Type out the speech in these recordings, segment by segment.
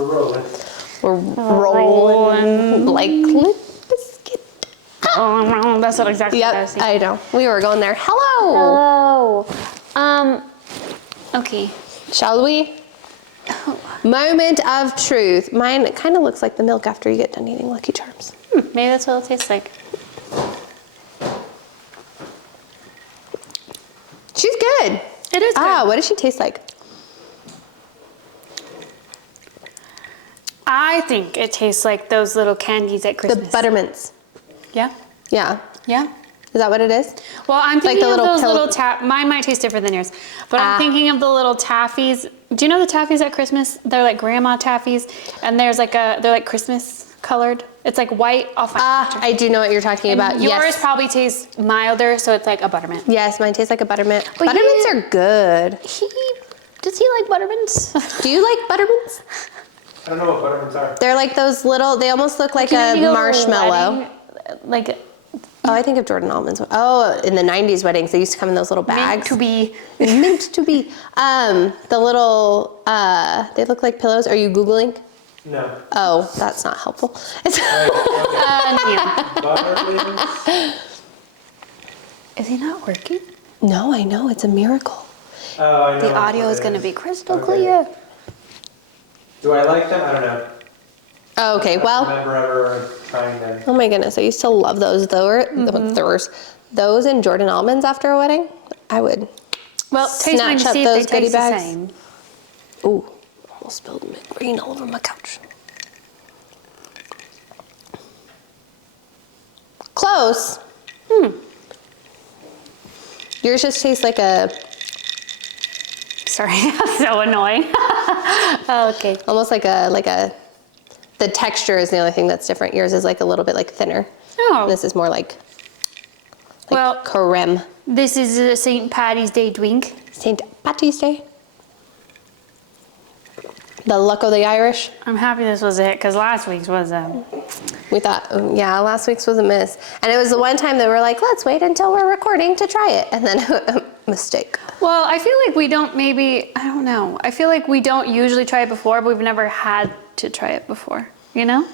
We're rolling. We're rolling like Limp Bizkit. That's what exactly what I was Yep, thinking. I know. We were going there. Hello. Hello. Okay. Shall we? Moment of truth. Mine kind of looks like the milk after you get done eating Lucky Charms. Maybe that's what it tastes like. She's good. It is good. Ah, what does she taste like? I think it tastes like those little candies at The Christmas. Buttermints. Yeah? Yeah. Yeah? Is that what it is? Well, I'm thinking the of little those pill- little mine might taste different than yours, but I'm thinking of the little taffies. Do you know the taffies at Christmas? They're like grandma taffies, and they're like Christmas colored. It's like white. I'll find a picture. I do know what you're talking about. Yours Yes. probably tastes milder, so it's like a buttermint. Yes, mine tastes like a buttermint. But Buttermints are good. Does he like buttermints? Do you like buttermints? I don't know what buttermints are. They're like those little, they almost look like You know, a you go to marshmallow. wedding, like Oh, I think of Jordan Almonds. Oh, in the 90s weddings, they used to come in those little bags. meant to be. Meant to be. The little, they look like pillows. Are you Googling? No. Oh, that's not helpful. Yeah. Buttermints? Is he not working? No, I know. It's a miracle. Oh, I know. The audio what is it going to be crystal Okay. clear. Do I like them? I don't know. Oh, okay, I don't well, remember ever trying them. oh my goodness. I used to love those. Those and Jordan Almonds after a wedding. I would. Well, taste mine to Snatch up see if they those goodie taste the bags. same. Ooh, almost spilled mint green all over my couch. Close. Yours just tastes like a, Sorry, so annoying. Okay. almost like a, the texture is the only thing that's different. Yours is like a little bit like thinner. Oh. This is more like Well, creme. this is a St. Patty's Day drink. St. Patty's Day. The luck of the Irish. I'm happy this was a hit because last week's was We thought, yeah, last week's was a miss. And it was the one time that we're like, let's wait until we're recording to try it. And then mistake. Well, I feel like we don't I don't know. I feel like we don't usually try it before, but we've never had to try it before, you know?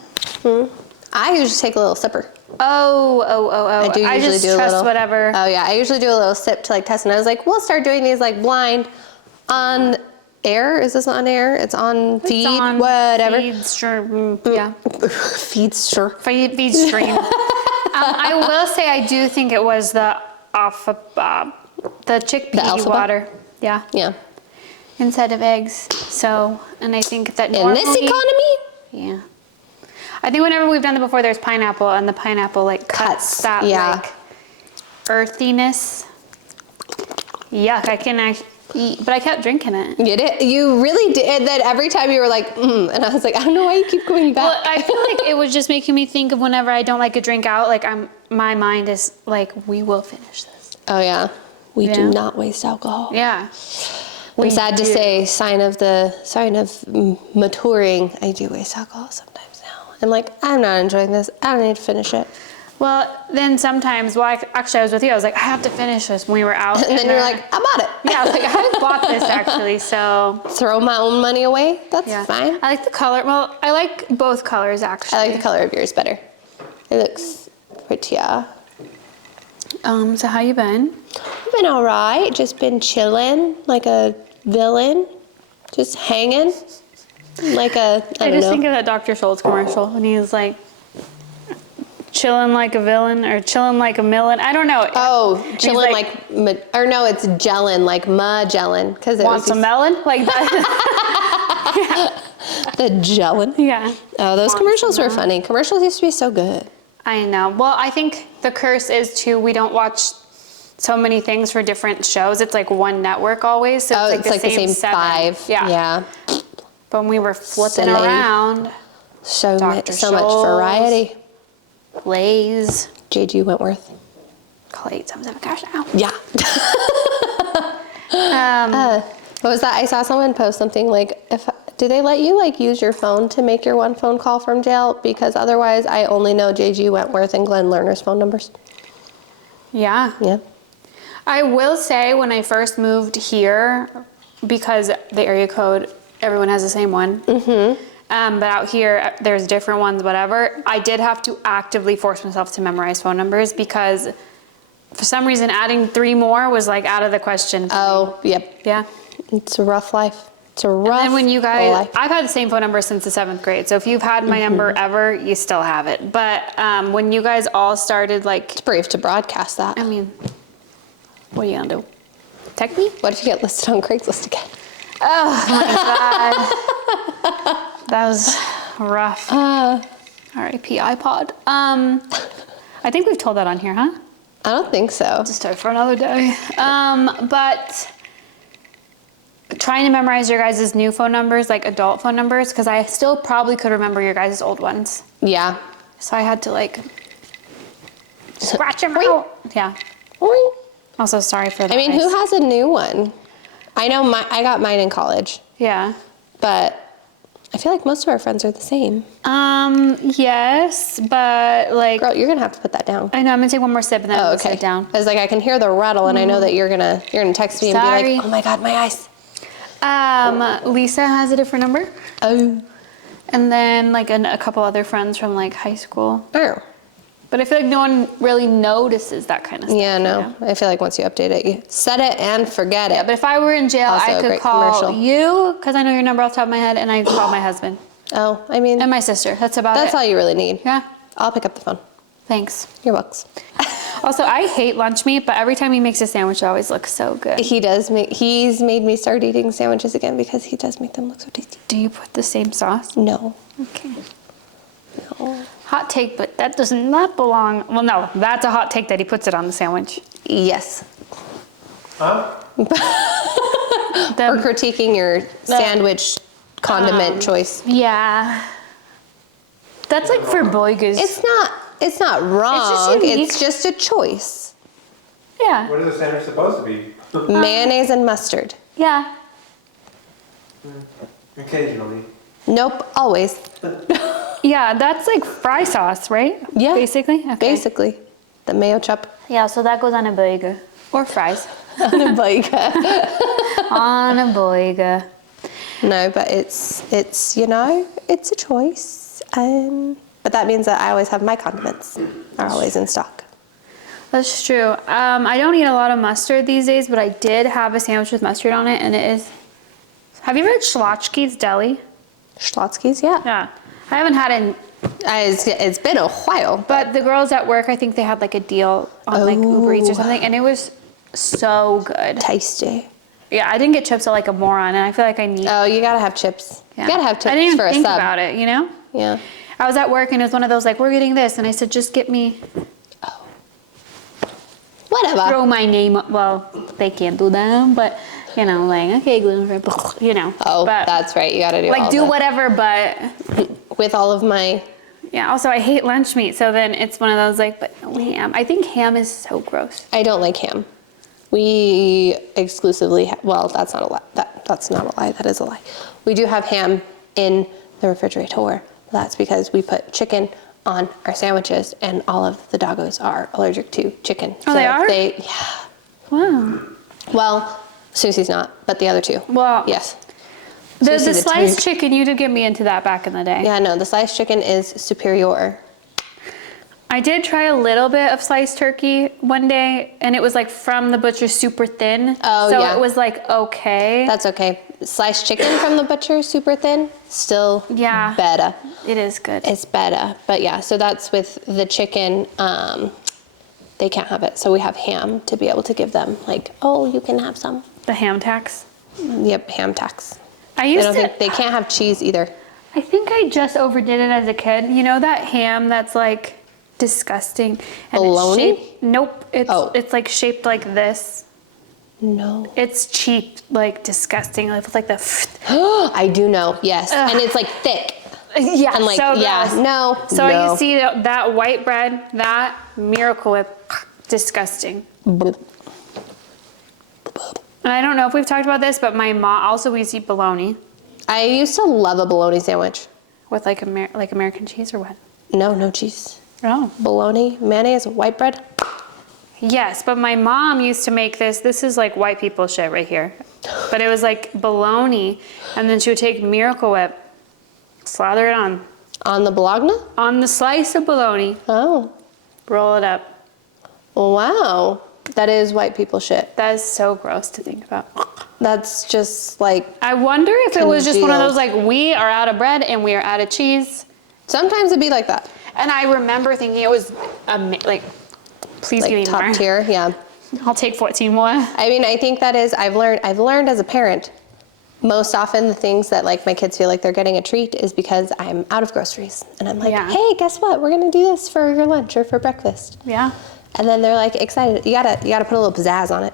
I usually take a little sipper. Oh. I do usually just do a trust little. whatever. Oh yeah, I usually do a little sip to like test. And I was like, we'll start doing these like blind on air. Is this on air? It's on feed, It's on whatever. Feed stream, yeah. Feed, sure. Feed stream. I will say I do think it was the chickpea alpha water. Yeah. Yeah. Instead of eggs. So, and I think that In this normally- economy, Yeah. I think whenever we've done it before, there's pineapple, and the pineapple like cuts that yeah. like earthiness. Yuck! I can actually eat, but I kept drinking it. you did. You really did. And then every time you were like, and I was like, I don't know why you keep going back. Well, I feel like it was just making me think of whenever I don't like a drink out, like my mind is like, we will finish this. Oh yeah, we Yeah. do not waste alcohol. Yeah. I'm sad to do. say, sign of maturing, I do waste alcohol sometimes now. I'm like, I'm not enjoying this. I don't need to finish it. Well, then sometimes, actually I was with you, I was like, I have to finish this when we were out. And then you're like, I bought it. yeah, I was like, I bought this actually, so. Throw my own money away. That's Yeah. fine. I like the color. Well, I like both colors actually. I like the color of yours better. It looks prettier. So how you been? I've been all right. Just been chilling like a villain. Just hanging like a, I I don't just know. think of that Dr. Schultz commercial when he was like, chilling like a villain or chilling like a millin. I don't know. Oh, He's chilling or no, it's gelin, like Magellan. Because it Want was some melon? Like that. the gelin. Yeah. Oh, those Want commercials some were melon? funny. Commercials used to be so good. I know. Well, I think the curse is too, we don't watch so many things for different shows. It's like one network always. So Oh, it's like the same same 5. Yeah. Yeah. But when we were flipping Silly. around, So Dr. so much Scholl's. variety. Lays, J.G. Wentworth. call 877 cash out. Yeah. What was that? I saw someone post something like, do they let you like use your phone to make your one phone call from jail? Because otherwise I only know J.G. Wentworth and Glenn Lerner's phone numbers. Yeah. Yeah. I will say when I first moved here, because the area code, everyone has the same one. Mm-hmm. But out here, there's different ones, whatever. I did have to actively force myself to memorize phone numbers because for some reason adding 3 more was like out of the question. Oh, yep. Yeah. It's a rough life. It's a rough And then when you guys, life. I've had the same phone number since the 7th grade. So if you've had my number ever, you still have it. But when you guys all started like, It's brave to broadcast that. I mean, what are you gonna do? Text me? What if you get listed on Craigslist again? Oh my God. That was rough. R.I.P. iPod. I think we've told that on here, huh? I don't think so. Just start for another day. But trying to memorize your guys' new phone numbers, like adult phone numbers, because I still probably could remember your guys' old ones. Yeah. So I had to like scratch them out. Yeah. Boing. Also, sorry for that. I mean, who has a new one? I know I got mine in college, Yeah. but I feel like most of our friends are the same. Yes, but like, Girl, you're gonna have to put that down. I know I'm gonna take one more sip and then I'm Oh, gonna okay. sit down. I was like, I can hear the rattle, and I know that you're gonna text me and be Sorry. like, oh my God, my eyes. Lisa has a different number, Oh. and then like a couple other friends from like high school. Oh. But I feel like no one really notices that kind of stuff. Yeah, no. you know? I feel like once you update it, you set it and forget it. But if I were in jail, Also I a could great call commercial. you because I know your number off the top of my head, and I call my husband Oh, I mean, and my sister. That's about that's it. all you really need. Yeah. I'll pick up the phone. Thanks. You're welcome. Also, I hate lunch meat, but every time he makes a sandwich, it always looks so good. He's made me start eating sandwiches again because he does make them look so tasty. Do you put the same sauce? No. Okay. No. Hot take, but that does not belong. Well, no, that's a hot take that he puts it on the sandwich. Yes. Huh? Or The, critiquing your sandwich condiment choice. yeah. That's like for boygers. It's not wrong. unique. It's just a choice. Yeah. What is a sandwich supposed to be? Mayonnaise and mustard. Yeah. Occasionally. Nope, always. Yeah, that's like fry sauce, right? Yeah. Basically? Okay. Basically. The mayo chop. Yeah, so that goes on a burger. Or fries. On a burger. On a burger. No, but it's it's a choice. But that means that I always have my condiments are always in stock. That's true. I don't eat a lot of mustard these days, but I did have a sandwich with mustard on it, and it is... Have you ever had Schlotzsky's Deli? Schlotzsky's, yeah. Yeah. I haven't had it, It's been a while. but the girls at work, I think they had like a deal on like Uber Eats or Oh. something, and it was so good. Tasty. Yeah, I didn't get chips like a moron, and I feel like I need... Oh, you gotta have chips. Yeah. You gotta have I chips didn't even for a think sub. about it, you know? Yeah. I was at work, and it was one of those like, we're getting this, and I said, just get me... Whatever. Throw my name up. Well, they can't do that, but you know, like, okay, gluten-free, you know. Oh, but, that's right. You gotta do like all do the- whatever, but with all of my. yeah. Also, I hate lunch meat, so then it's one of those like, but no ham. I think ham is so gross. I don't like ham. We exclusively. Well, that's not a lie. That's not a lie. That is a lie. We do have ham in the refrigerator. That's because we put chicken on our sandwiches, and all of the doggos are allergic to chicken. Oh, they are? Yeah. Wow. Well, Susie's not, but the other two. Well, Yes. the Susie, the sliced turd. chicken, you did get me into that back in the day. Yeah, no, the sliced chicken is superior. I did try a little bit of sliced turkey one day, and it was like from the butcher, super thin. Oh, so yeah. it was like okay. That's okay. Sliced chicken from the butcher, super thin, still Yeah. better. It is good. It's better. But yeah, so that's with the chicken. They can't have it. So we have ham to be able to give them, like, oh, you can have some. The ham tax. Yep, ham tax. I They used don't to. think they can't have cheese either. I think I just overdid it as a kid. You know that ham that's like disgusting. And Bologna? It's shaped, nope. It's like shaped like this. No. It's cheap, like disgusting. Like, with like the. I do know, yes. Ugh. And it's like thick. Yeah, And like, so yeah, gross. no. So no. you see that white bread, that Miracle Whip, disgusting. And I don't know if we've talked about this, but my mom also we used to eat bologna I used to love a bologna sandwich. with like American cheese or what? No cheese. Oh. Bologna, mayonnaise, white bread. Yes, but my mom used to make this. This is like white people shit right here. But it was like bologna, and then she would take Miracle Whip Slather it on. On the bologna? On the slice of bologna. Oh. Roll it up. Wow. That is white people shit. That is so gross to think about. That's just like... I wonder if it was just one of congealed. those, like, we are out of bread and we are out of cheese. Sometimes it'd be like that. And I remember thinking it was, like, please Like give me top more. tier, yeah. I'll take 14 more. I mean, I think that is, I've learned as a parent, most often the things that like my kids feel like they're getting a treat is because I'm out of groceries. And I'm like, Yeah. hey, guess what? We're gonna do this for your lunch or for breakfast. Yeah. And then they're like excited. You gotta put a little pizzazz on it.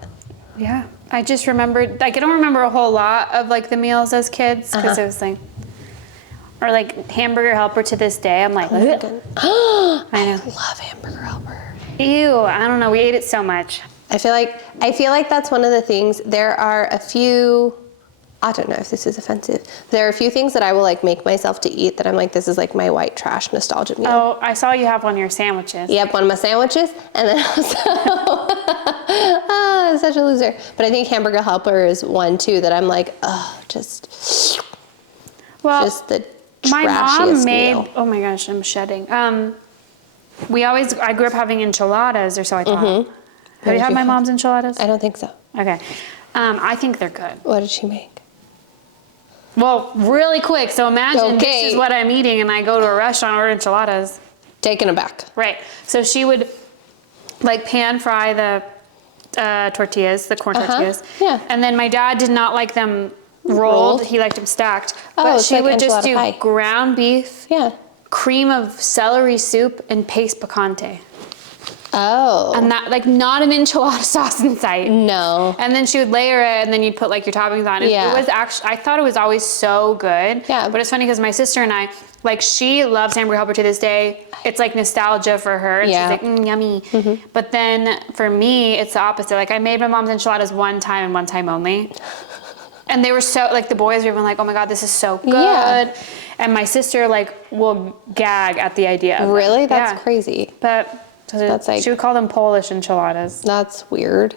Yeah. I just remembered, like, I don't remember a whole lot of, like, the meals as kids because it was like, or like Hamburger Helper to this day. I'm like, Oh my goodness. I know. love Hamburger Helper. Ew, I don't know. We ate it so much. I feel like that's one of the things. There are a few, I don't know if this is offensive. There are a few things that I will like make myself to eat that I'm like, this is like my white trash nostalgia meal. Oh, I saw you have one of your sandwiches. Yep, one of my sandwiches, and then also, such a loser. But I think Hamburger Helper is one too that I'm like, just the My trashiest mom made, meal. oh my gosh, I'm shedding. I grew up having enchiladas, or so I thought. Have you had my mom's enchiladas? I don't think so. Okay. I think they're good. What did she make? Well, really quick. So imagine Okay. this is what I'm eating, and I go to a restaurant and order enchiladas. Taken aback. Right. So she would like pan fry the tortillas, the corn tortillas. Yeah. And then my dad did not like them rolled. He liked them stacked. Oh, But it's she like would just enchilada do pie. ground beef, Yeah. cream of celery soup, and paste picante. Oh. And that, like, not an enchilada sauce in sight. No. And then she would layer it, and then you'd put like your toppings on. And Yeah. it was actually, I thought it was always so good. Yeah. But it's funny because my sister and I, like, she loves Hamburger Helper to this day. It's like nostalgia for her. And Yeah. she's like, yummy. Mm-hmm. But then for me, it's the opposite. Like, I made my mom's enchiladas one time and one time only. And they were so, like, the boys were even like, oh my God, this is so good. Yeah. And my sister, like, will gag at the idea of them. Really? That's Yeah. crazy. But That's like- she would call them Polish enchiladas. That's weird.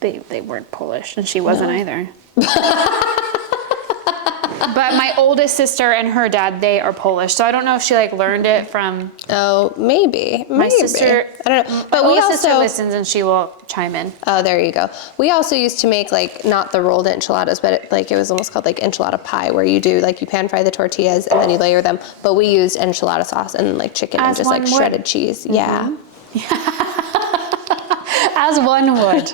They weren't Polish, and she wasn't either. But my oldest sister and her dad, they are Polish. So I don't know if she like learned it from Oh, maybe. my sister. I don't know. But my we oldest sister also listens and she will chime in. Oh, there you go. We also used to make like not the rolled enchiladas, but it was almost called like enchilada pie, where you do like you pan fry the tortillas and then you layer them. But we used enchilada sauce and like chicken and As just like one would. shredded cheese. Yeah. As one would.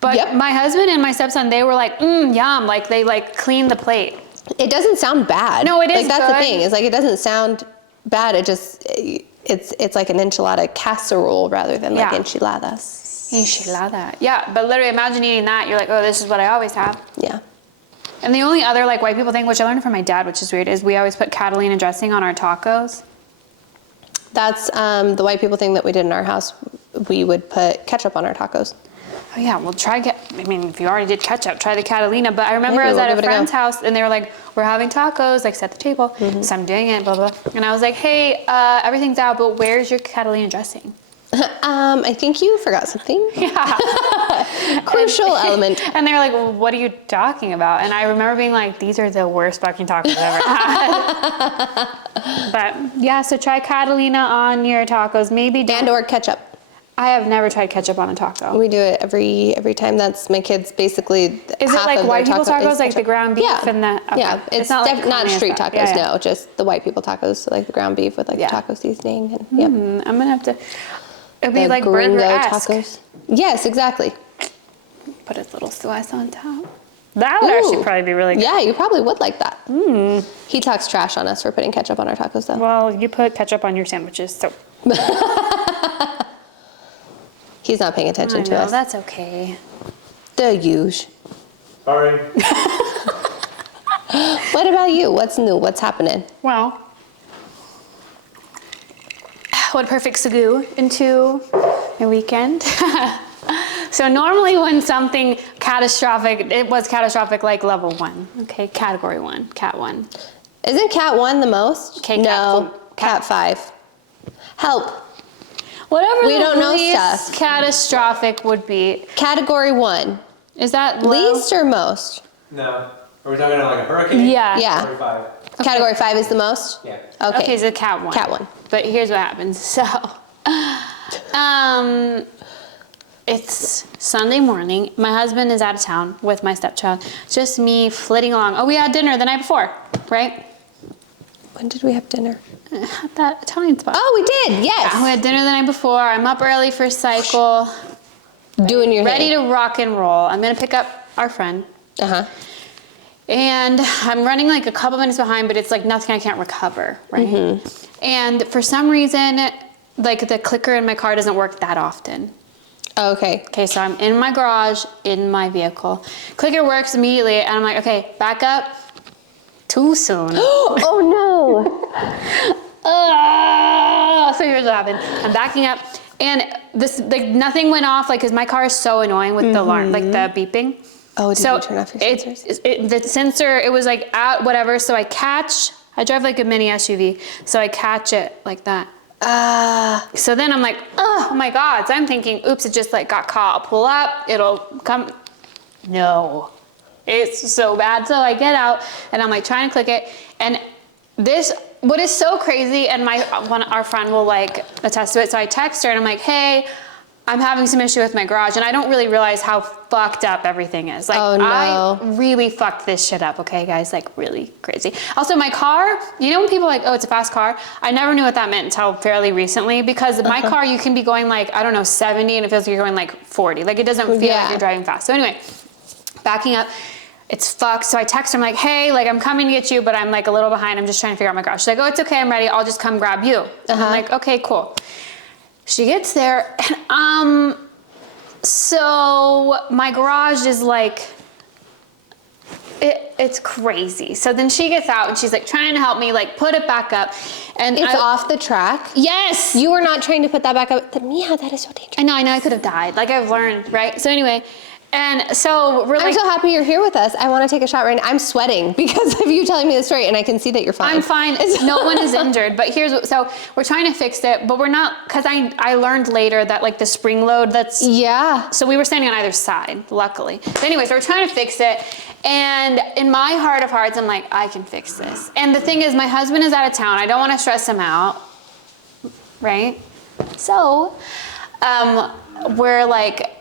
But Yep. my husband and my stepson, they were like, yum. Like they like cleaned the plate. It doesn't sound bad. No, it is like that's the good. thing. Is like it doesn't sound bad. It just it's like an enchilada casserole rather than like Yeah. enchiladas. Enchilada. Yeah, but literally imagine eating that. You're like, oh, this is what I always have. Yeah. And the only other like white people thing, which I learned from my dad, which is weird, is we always put Catalina dressing on our tacos. That's the white people thing that we did in our house. We would put ketchup on our tacos. Oh yeah, well I mean, if you already did ketchup, try the Catalina. But I remember Maybe I was we'll at give a it a go. friend's house and they were like, we're having tacos, like set the table. Mm-hmm. So I'm doing it, blah, blah. And I was like, hey, everything's out, but where's your Catalina dressing? I think you forgot something. Yeah. Crucial element. And they were like, well, what are you talking about? And I remember being like, these are the worst fucking tacos I've ever had. But yeah, so try Catalina on your tacos. Maybe don't. And or ketchup. I have never tried ketchup on a taco. We do it every time. That's my kids basically. Is it half like of white their people's taco is tacos, like the ketchup. ground beef Yeah. and the? Okay. Yeah, it's not like not carne street stuff. tacos. Yeah, yeah. No, just the white people tacos, so like the ground beef with like Yeah. the taco seasoning and yeah. I'm gonna have to. It'd be The like gringo burger-esque. tacos. Yes, exactly. Put a little slice on top. That would actually Ooh. probably be really good. Yeah, you probably would like that. He talks trash on us for putting ketchup on our tacos, though. Well, you put ketchup on your sandwiches, so He's not paying I attention to know us. that's okay. The huge. Sorry. What about you? What's new? What's happening? Well, what a perfect segue into a weekend. So normally when something catastrophic, it was catastrophic like level 1, okay, category 1, cat 1. Isn't cat 1 the most? Okay, no, cat cat 5. Help. Whatever We the don't know least stuff. catastrophic would be. Category 1. Is that low? Least or most? No. Are we talking about like a hurricane? Yeah. Yeah. Category 5. Category 5 is the most? Yeah. Okay. So cat 1. Cat 1. But here's what happens. So, it's Sunday morning. My husband is out of town with my stepchild. Just me flitting along. Oh, we had dinner the night before, right? When did we have dinner? At that Italian spot. Oh, we did. Yes. We had dinner the night before. I'm up early for cycle. Doing your Ready thing. to rock and roll. I'm going to pick up our friend. Uh-huh. And I'm running like a couple minutes behind, but it's like nothing I can't recover, right? Mm-hmm. And for some reason, like the clicker in my car doesn't work that often. Okay. Okay, so I'm in my garage, in my vehicle. Clicker works immediately, and I'm like, okay, back up. Too soon. Oh So here's what happened. I'm backing up, and this like nothing went off, like because my car is so annoying with the alarm, like the beeping. Oh, did So you turn off your sensors? the sensor, it was like out whatever. So I drive like a mini SUV, so I catch it like that. So then I'm like, oh my God. So I'm thinking, oops, it just like got caught. I'll pull up, it'll come. No, it's so bad. So I get out and I'm like trying to click it. And what is so crazy, and our friend will like attest to it. So I text her and I'm like, hey, I'm having some issue with my garage, and I don't really realize how fucked up everything is. Like, Oh, no. I really fucked this shit up, okay, guys? Like, really crazy. Also, my car, you know when people are like, oh, it's a fast car? I never knew what that meant until fairly recently, because my car, you can be going like, I don't know, 70, and it feels like you're going like 40. Like, it doesn't feel like you're driving fast. So anyway, backing up, it's fucked. So I text her, I'm like, hey, like, I'm coming to get you, but I'm like a little behind. I'm just trying to figure out my garage. She's like, oh, it's okay, I'm ready. I'll just come grab you. I'm like, okay, cool. She gets there, and so my garage is like, it's crazy. So then she gets out and she's like trying to help me like put it back up, and It's off the track. Yes, You were not trying to put that back up. Mia, that is so dangerous. I know I could have died. Like I've learned, right? So anyway, and so we're I'm like, so happy you're here with us. I want to take a shot right now. I'm sweating because of you telling me the story, and I can see that you're fine. I'm fine. No one is injured, but so we're trying to fix it, but we're not, because I learned later that like the spring load Yeah. so we were standing on either side, luckily. But anyways, we're trying to fix it, and in my heart of hearts, I'm like, I can fix this. And the thing is, my husband is out of town. I don't want to stress him out, right? So we're like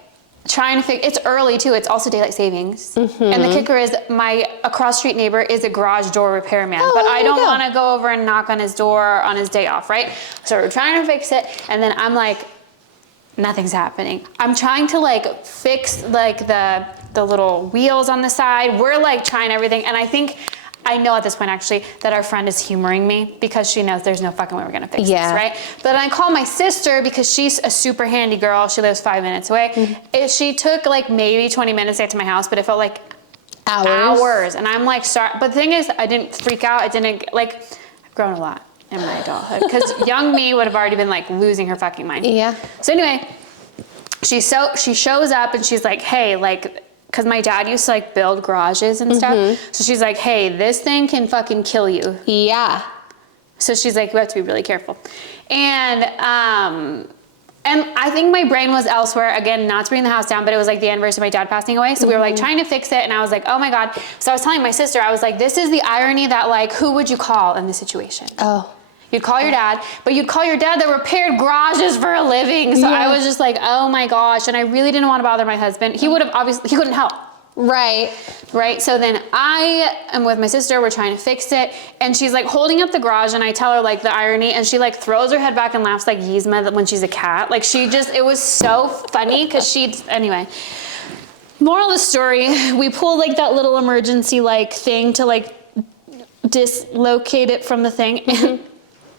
trying to fix, it's early too, it's also daylight savings. And the kicker is my across street neighbor is a garage door repairman, but I don't want to go over and knock on his door on his day off, right? So we're trying to fix it, and then I'm like, nothing's happening. I'm trying to like fix like the little wheels on the side. We're like trying everything, and I know at this point actually that our friend is humoring me because she knows there's no fucking way we're gonna fix this, right? But I call my sister because she's a super handy girl. She lives 5 minutes away. She took like maybe 20 minutes to get to my house, but it felt like hours. And I'm like, sorry. But the thing is, I didn't freak out. I didn't like, I've grown a lot in my adulthood, because young me would have already been like losing her fucking mind. Yeah. So anyway, she shows up and she's like, hey, like, because my dad used to like build garages and stuff. So she's like, hey, this thing can fucking kill you. Yeah. So she's like, we have to be really careful. And I think my brain was elsewhere, again, not to bring the house down, but it was like the anniversary of my dad passing away. So we were like trying to fix it, and I was like, oh my God. So I was telling my sister, I was like, this is the irony that like, who would you call in this situation? Oh. You'd call your dad, but you'd call your dad that repaired garages for a living. So I was just like, oh my gosh. And I really didn't want to bother my husband. He would have obviously, he couldn't help. Right. Right. So then I am with my sister, we're trying to fix it. And she's like holding up the garage, and I tell her like the irony, and she like throws her head back and laughs like Yzma when she's a cat. Like it was so funny because anyway. Moral of the story, we pulled like that little emergency like thing to like dislocate it from the thing.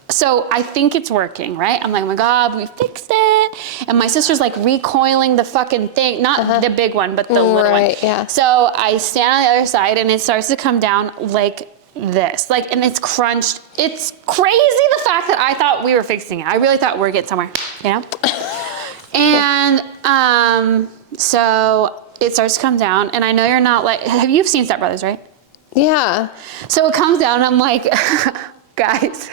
So I think it's working, right? I'm like, oh my God, we fixed it. And my sister's like recoiling the fucking thing, not the big one, but the little one. Yeah. So I stand on the other side, and it starts to come down like this, like, and it's crunched. It's crazy the fact that I thought we were fixing it. I really thought we were getting somewhere, you know? And so it starts to come down, and I know you're not like, you've seen Step Brothers, right? Yeah. So it comes down, and I'm like, guys,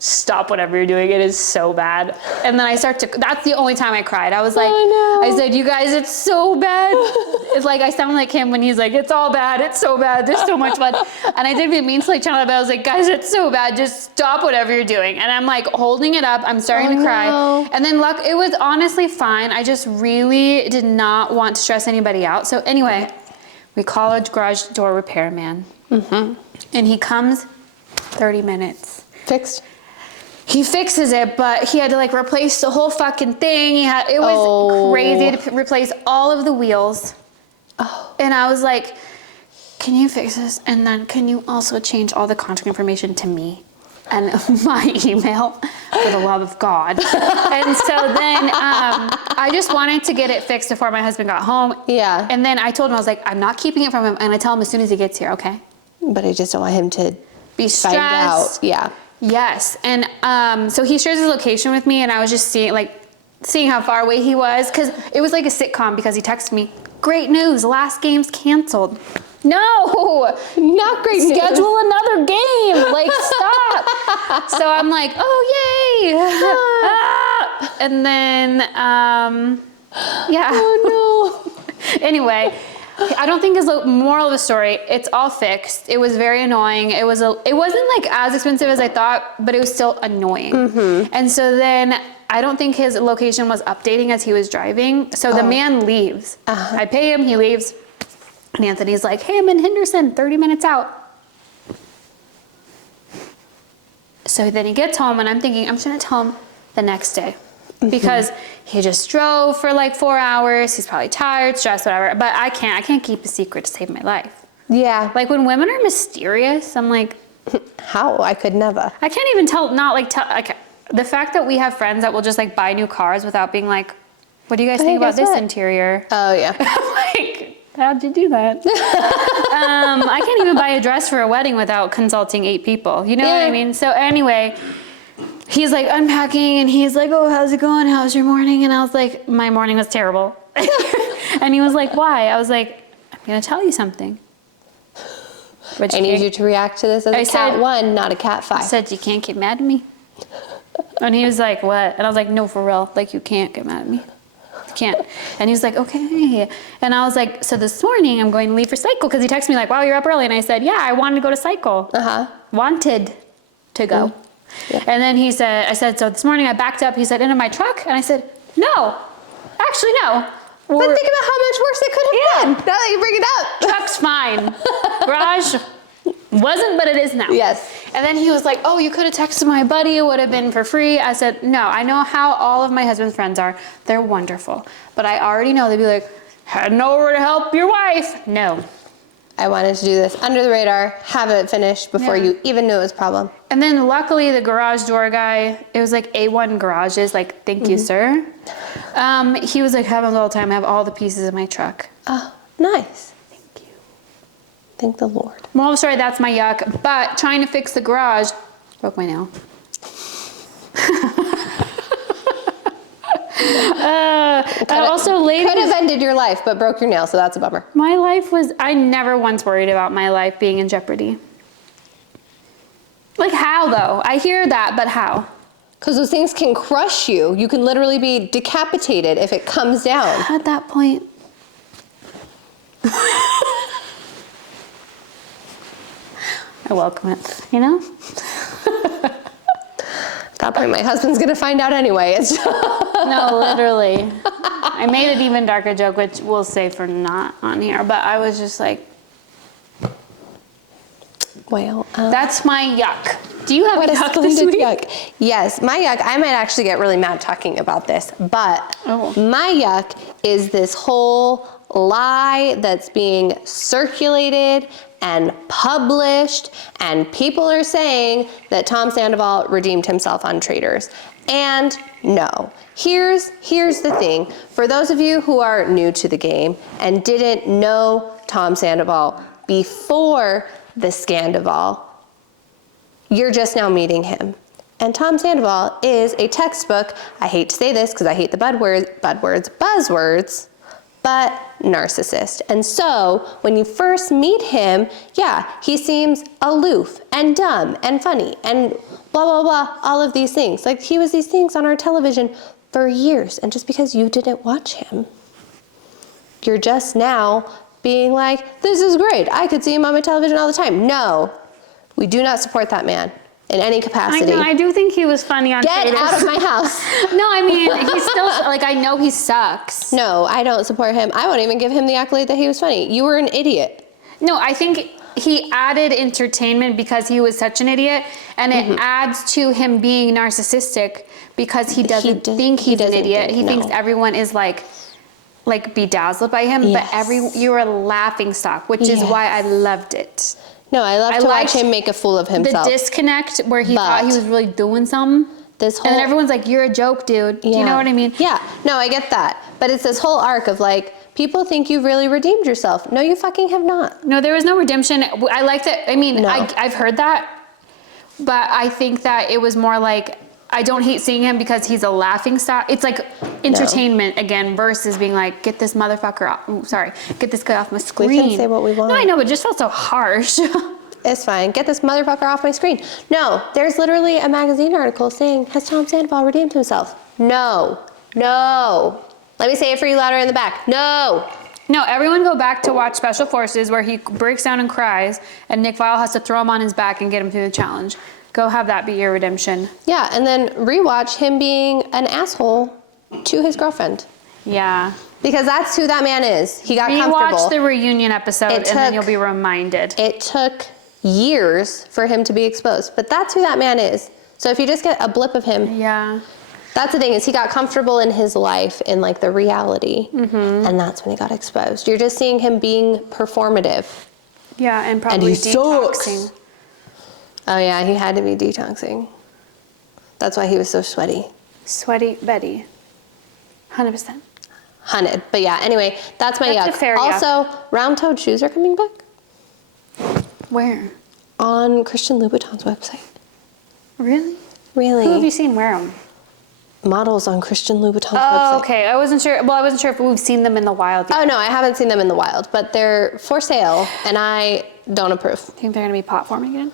stop whatever you're doing. It is so bad. And then I that's the only time I cried. I was like, Oh, no. I said, you guys, it's so bad. It's like, I sound like him when he's like, it's all bad. It's so bad. There's so much blood. And I didn't even mean to like channel it, but I was like, guys, it's so bad. Just stop whatever you're doing. And I'm like holding it up. I'm starting to cry. No. And then it was honestly fine. I just really did not want to stress anybody out. So anyway, we call a garage door repairman. And he comes 30 minutes. Fixed? He fixes it, but he had to like replace the whole fucking thing. It was crazy. He had to replace all of the wheels. Oh. And I was like, can you fix this? And then can you also change all the contact information to me and my email, for the love of God? And so then I just wanted to get it fixed before my husband got home. Yeah. And then I told him, I was like, I'm not keeping it from him. And I tell him as soon as he gets here, okay? But I just don't want him to Be stressed. find out. Yeah. Yes, and so he shares his location with me, and I was just seeing how far away he was, because it was like a sitcom, because he texted me, great news, last game's canceled. No, Not great news. schedule another game, like stop. So I'm like, oh yay. Ah. And then, yeah. Oh no. Anyway, I don't think is the moral of the story. It's all fixed. It was very annoying. It wasn't like as expensive as I thought, but it was still annoying. And so then I don't think his location was updating as he was driving. So the man leaves. I pay him, he leaves. And Anthony's like, hey, I'm in Henderson, 30 minutes out. So then he gets home, and I'm thinking, I'm just gonna tell him the next day. Because he just drove for like 4 hours. He's probably tired, stressed, whatever. But I can't keep a secret to save my life. Yeah. Like when women are mysterious, I'm like, How? I could never. I can't even tell, the fact that we have friends that will just like buy new cars without being like, what do you guys think about guess this what? interior? Oh yeah. Like, how'd you do that? I can't even buy a dress for a wedding without consulting 8 people. You know what I mean? So anyway, he's like unpacking, and he's like, oh, how's it going? How's your morning? And I was like, my morning was terrible. And he was like, why? I was like, I'm gonna tell you something. But I need you to react to this as a cat 1, not a cat 5. I said, you can't get mad at me. And he was like, what? And I was like, no, for real. Like, you can't get mad at me. You can't. And he was like, okay. And I was like, so this morning I'm going to leave for cycle, because he texted me like, wow, you're up early. And I said, yeah, I wanted to go to cycle. Wanted to go. Yeah. And then I said, so this morning I backed up. He said, into my truck? And I said, no, actually, no. But think about how much worse it could have been. Now that you bring it up. Truck's fine. Garage wasn't, but it is now. Yes. And then he was like, oh, you could have texted my buddy. It would have been for free. I said, no, I know how all of my husband's friends are. They're wonderful. But I already know they'd be like, heading over to help your wife. No. I wanted to do this under the radar, have it finished before you even knew it was a problem. And then luckily the garage door guy, it was like A1 Garages, like, thank you, sir. He was like, happens all the time. I have all the pieces in my truck. Oh, nice. Thank you. Thank the Lord. Moral of the story, that's my yuck. But trying to fix the garage, broke my nail. Ladies, could have ended your life, but broke your nail, so that's a bummer. my life was, I never once worried about my life being in jeopardy. Like how though? I hear that, but how? Because those things can crush you. You can literally be decapitated if it comes down. At that point. I welcome it, you know? At that point, my husband's gonna find out anyway. It's No, literally. I made an even darker joke, which we'll say for not on here, but I was just like, well, that's my yuck. Do you have what a a yuck this splendid week? yuck. Yes, my yuck, I might actually get really mad talking about this, but Oh. my yuck is this whole lie that's being circulated and published, and people are saying that Tom Sandoval redeemed himself on Traders. And no. Here's the thing. For those of you who are new to the game and didn't know Tom Sandoval before the Scandoval, you're just now meeting him. And Tom Sandoval is a textbook, I hate to say this because I hate the buzzwords, but narcissist. And so when you first meet him, yeah, he seems aloof and dumb and funny and blah, blah, blah, all of these things. Like, he was these things on our television for years. And just because you didn't watch him, you're just now being like, this is great. I could see him on my television all the time. No, we do not support that man in any capacity. I know, I do think he was funny on Get Lotus. out of my house. No, I mean, he's still, like, I know he sucks. No, I don't support him. I won't even give him the accolade that he was funny. You were an idiot. No, I think he added entertainment because he was such an idiot, and it adds to him being narcissistic because he doesn't think he's an idiot. He thinks everyone is like bedazzled by him, Yes. but you were a laughing stock, which is why I loved it. No, I love to watch him make a fool of himself. The disconnect where he thought he was really doing something. This whole, And then everyone's like, you're a joke, dude. Do you know what I mean? Yeah, no, I get that. But it's this whole arc of like, people think you've really redeemed yourself. No, you fucking have not. No, there was no redemption. I like that. I mean, No. I've heard that, but I think that it was more like, I don't hate seeing him because he's a laughing stock. It's like entertainment again versus being like, get this motherfucker off. Ooh, sorry, get this guy off my screen. We can say what we want. No, I know, but it just felt so harsh. It's fine. Get this motherfucker off my screen. No, there's literally a magazine article saying, has Tom Sandoval redeemed himself? No. No. Let me say it for you louder in the back. No. No, everyone go back to watch Special Forces where he breaks down and cries and Nick Viall has to throw him on his back and get him through the challenge. Go have that be your redemption. Yeah, and then rewatch him being an asshole to his girlfriend. Yeah. Because that's who that man is. He got comfortable. Rewatch the reunion episode and then you'll be reminded. It took years for him to be exposed, but that's who that man is. So if you just get a blip of him, Yeah. that's the thing, is he got comfortable in his life, in like the reality, and that's when he got exposed. You're just seeing him being performative. Yeah, and probably he detoxing. sucks. Oh yeah, he had to be detoxing. That's why he was so sweaty. Sweaty Betty. 100%. Hunted. But yeah, anyway, that's my That's a yuck. fair yuck. Also, round-toed shoes are coming back Where? on Christian Louboutin's website. Really? Really? Who have you seen wear them? Models on Christian Louboutin's Oh, website. okay. I wasn't sure. Well, I wasn't sure if we've seen them in the wild yet. Oh no, I haven't seen them in the wild, but they're for sale, and I don't approve. Think they're going to be platforming again?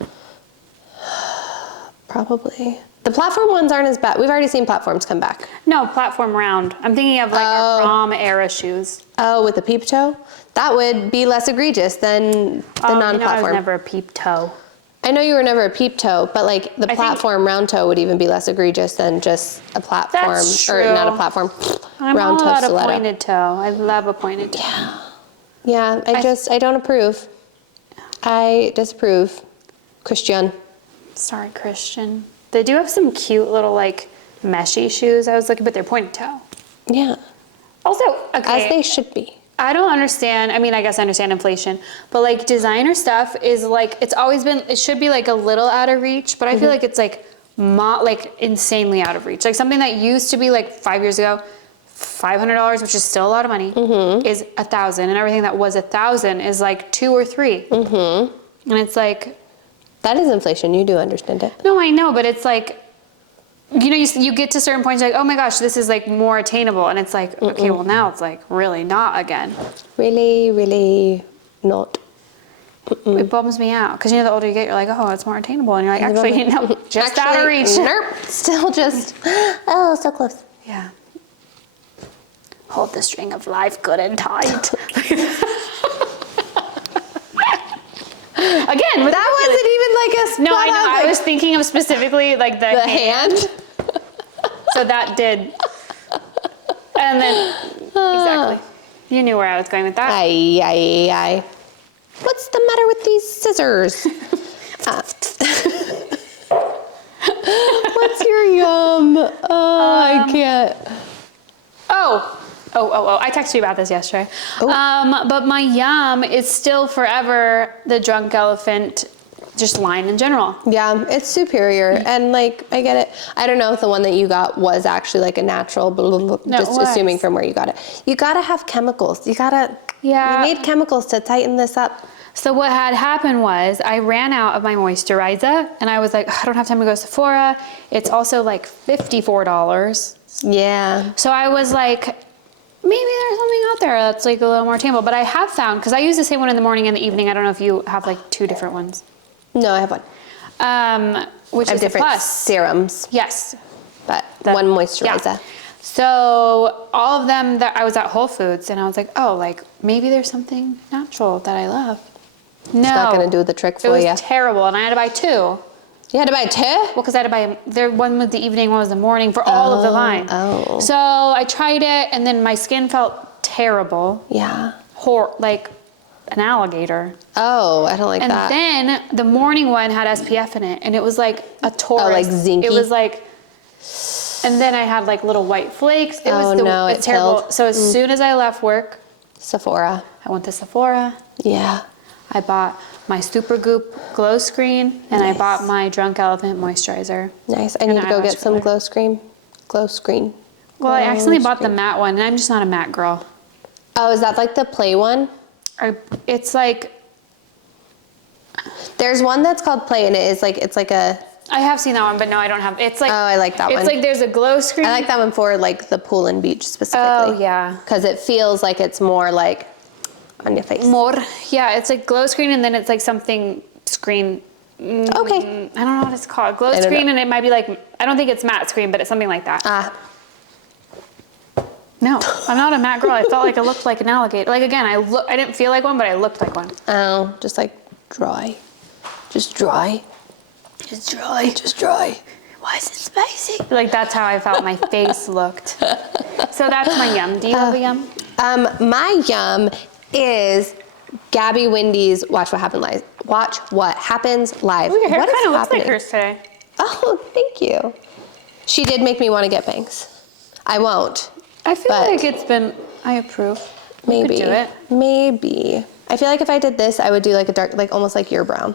Probably. The platform ones aren't as bad. We've already seen platforms come back. No, platform round. I'm thinking of like our prom era shoes. Oh, with the peep toe? That would be less egregious than the I non-platform. was never a peep toe. I know you were never a peep toe, but like the think- platform round toe would even be less egregious than just a platform, That's or true. not a platform, I'm round all toe about a stiletto. pointed toe. I love a pointed toe. Yeah, I don't approve. I disapprove. Christian. Sorry, Christian. They do have some cute little like meshy shoes. I was looking, but they're pointed toe. Yeah, Also, okay. as they should be. I don't understand. I mean, I guess I understand inflation, but like designer stuff is like, it's always been, it should be like a little out of reach, but I feel like it's like insanely out of reach. Like something that used to be like 5 years ago, $500, which is still a lot of money, is $1,000, and everything that was $1,000 is like 2 or 3. And it's like, That is inflation. You do understand it. no, I know, but it's like, you know, you get to certain points, you're like, oh my gosh, this is like more attainable. And it's like, okay, well now it's like really not again. Really, really not. It bums me out. Because you know, the older you get, you're like, oh, it's more attainable. And you're like, actually, no, just out of reach. Nope. Still just, oh, so close. Yeah. Hold the string of life good and tight. Again, That wasn't even like a spot no, I know. on, I like, was thinking of specifically like the the hand. So that did. And then, exactly. You knew where I was going with that. Aye, aye, aye. What's the matter with these scissors? What's your yum? Oh, I can't. Oh, I texted you about this yesterday. But my yum is still forever the drunk elephant, just line in general. Yeah, it's superior. And like, I get it. I don't know if the one that you got was actually like a natural, No, just it was. assuming from where you got it. You gotta have chemicals. You Yeah. need chemicals to tighten this up. So what had happened was I ran out of my moisturizer and I was like, I don't have time to go to Sephora. It's also like $54. Yeah. So I was like, maybe there's something out there that's like a little more attainable. But I have found, because I use the same one in the morning and the evening. I don't know if you have like 2 different ones. No, I have one. which I have is a different plus. serums, Yes. but one moisturizer. Yeah. So all of them that I was at Whole Foods and I was like, oh, like maybe there's something natural that I love. No. It's not going to do the trick for you. It was terrible, and I had to buy 2. You had to buy 2? Well, because I had to buy, one was the evening, one was the morning for all of the line. Oh. So I tried it, and then my skin felt terrible. Yeah. Like an alligator. Oh, I don't like And that. then the morning one had SPF in it, and it was like a Taurus. Oh, like zinky? It was like, and then I had like little white flakes. It Oh, was no, it's it terrible. killed. So as soon as I left work, Sephora. I went to Sephora. Yeah. I bought my Super Goop glow screen, and I Nice. bought my Drunk Elephant moisturizer. Nice. I need to go eyelash get some filler. glow screen. Glow screen. Well, I accidentally bought the screen. matte one, and I'm just not a matte girl. Oh, is that like the play one? It's like, There's one that's called play, and it's like a. I have seen that one, but no, I don't have. It's like, Oh, I like that one. It's like there's a glow screen. I like that one for like the pool and beach specifically. Oh, yeah. Because it feels like it's more like on your face. More. Yeah, it's like glow screen, and then it's like something screen. Okay. I don't know what it's called. Glow I don't screen, know. and it might be like, I don't think it's matte screen, but it's something like that. Ah, No, I'm not a matte girl. I felt like I looked like an alligator. Like again, I didn't feel like one, but I looked like one. oh, just like dry. Just dry. Just dry. Just dry. Why is it spicy? Like that's how I felt my face looked. So that's my yum. Do you have a yum? My yum is Gabby Wendy's Watch What Happens Live. Watch What Happens Live. Ooh, your hair What is kind of looks like happening? hers today. Oh, thank you. She did make me want to get bangs. I won't. I feel But- like it's been. I approve. You Maybe. could do it. Maybe. I feel like if I did this, I would do like a dark, like almost like your brown.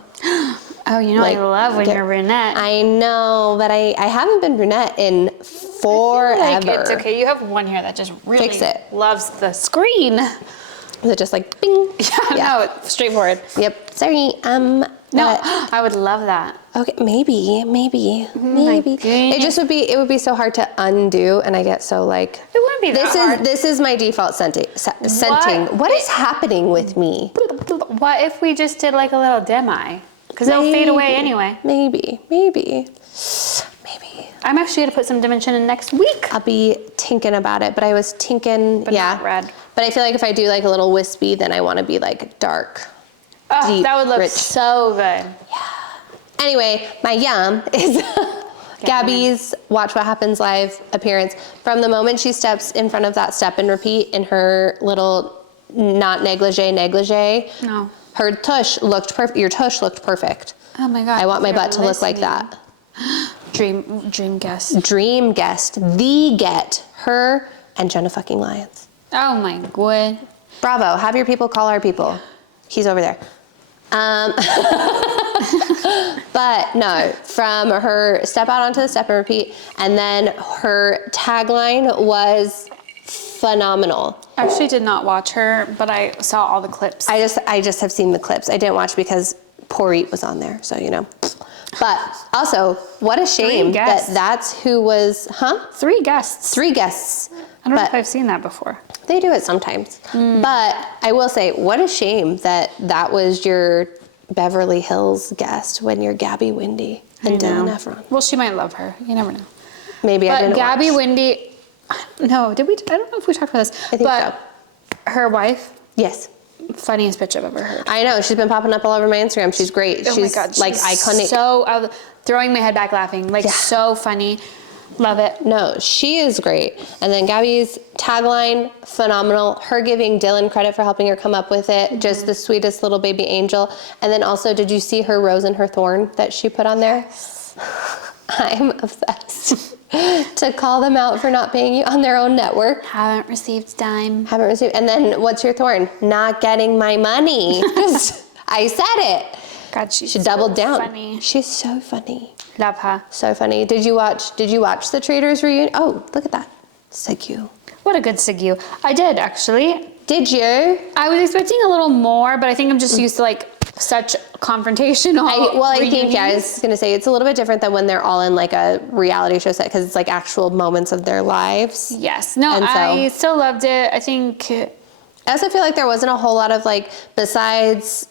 Oh, you know Like, I love when get- you're brunette. I know, but I haven't been brunette in forever. Like it's okay. You have one hair that just really Fix it. loves the screen. Is it just like bing? No, it's straightforward. Yep. Sorry. No, but- I would love that. Okay, maybe. goodness. It would be so hard to undo, and I get so like. It wouldn't be that hard. This is my default scenting. What is happening with me? What if we just did like a little demi? Because they'll fade away anyway. Maybe. I'm actually gonna put some dimension in next week. I'll be tinking about it, but I was tinking, But yeah. not red. But I feel like if I do like a little wispy, then I want to be like dark. Oh, Deep, that would look rich. so good. Anyway, my yum is Gabby's Watch What Happens Live appearance. From the moment she steps in front of that step and repeat in her little not negligee. No. Her tush looked perfect. Your tush looked perfect. Oh my god. I want my you're butt to look like listening. that. Dream guest. Dream guest, the get, her and Jenna fucking Lyons. Oh my god. Bravo, have your people call our people. He's over there. But no, from her step out onto the step and repeat, and then her tagline was phenomenal. I actually did not watch her, but I saw all the clips. I just have seen the clips. I didn't watch because Poor Eat was on there, so you know. But also, what a shame that guests. that's who was, 3 guests. 3 guests. I don't know But if I've seen that before. they do it sometimes. But I will say, what a shame that that was your Beverly Hills guest when you're Gabby Wendy and Dylan Efron. Well, she might love her. You never know. Maybe I But didn't Gabby watch. Wendy, no, did we? I don't know if we talked about this. I think but her wife, Yes. funniest bitch I've ever heard. I know. She's been popping up all over my Instagram. She's great. Oh she's my god, like she's iconic. So throwing my head back laughing, like so funny. Love it. No, she is great. And then Gabby's tagline, phenomenal. Her giving Dylan credit for helping her come up with it. Just the sweetest little baby angel. And then also, did you see her rose and her thorn that she put on there? I'm obsessed. To call them out for not paying you on their own network. Haven't received dime. Haven't received. And then what's your thorn? Not getting my money. I said it. God, she's She doubled so down. funny. She's so funny. Love her. So funny. Did you watch the Traders reunion? Oh, look at that. So cute. What a good Sigu. I did actually. Did you? I was expecting a little more, but I think I'm just used to like such confrontational. I think, yeah, I reunions. was going to say it's a little bit different than when they're all in like a reality show set because it's like actual moments of their lives. Yes. No, And so- I still loved it. I think I also feel like there wasn't a whole lot of like, besides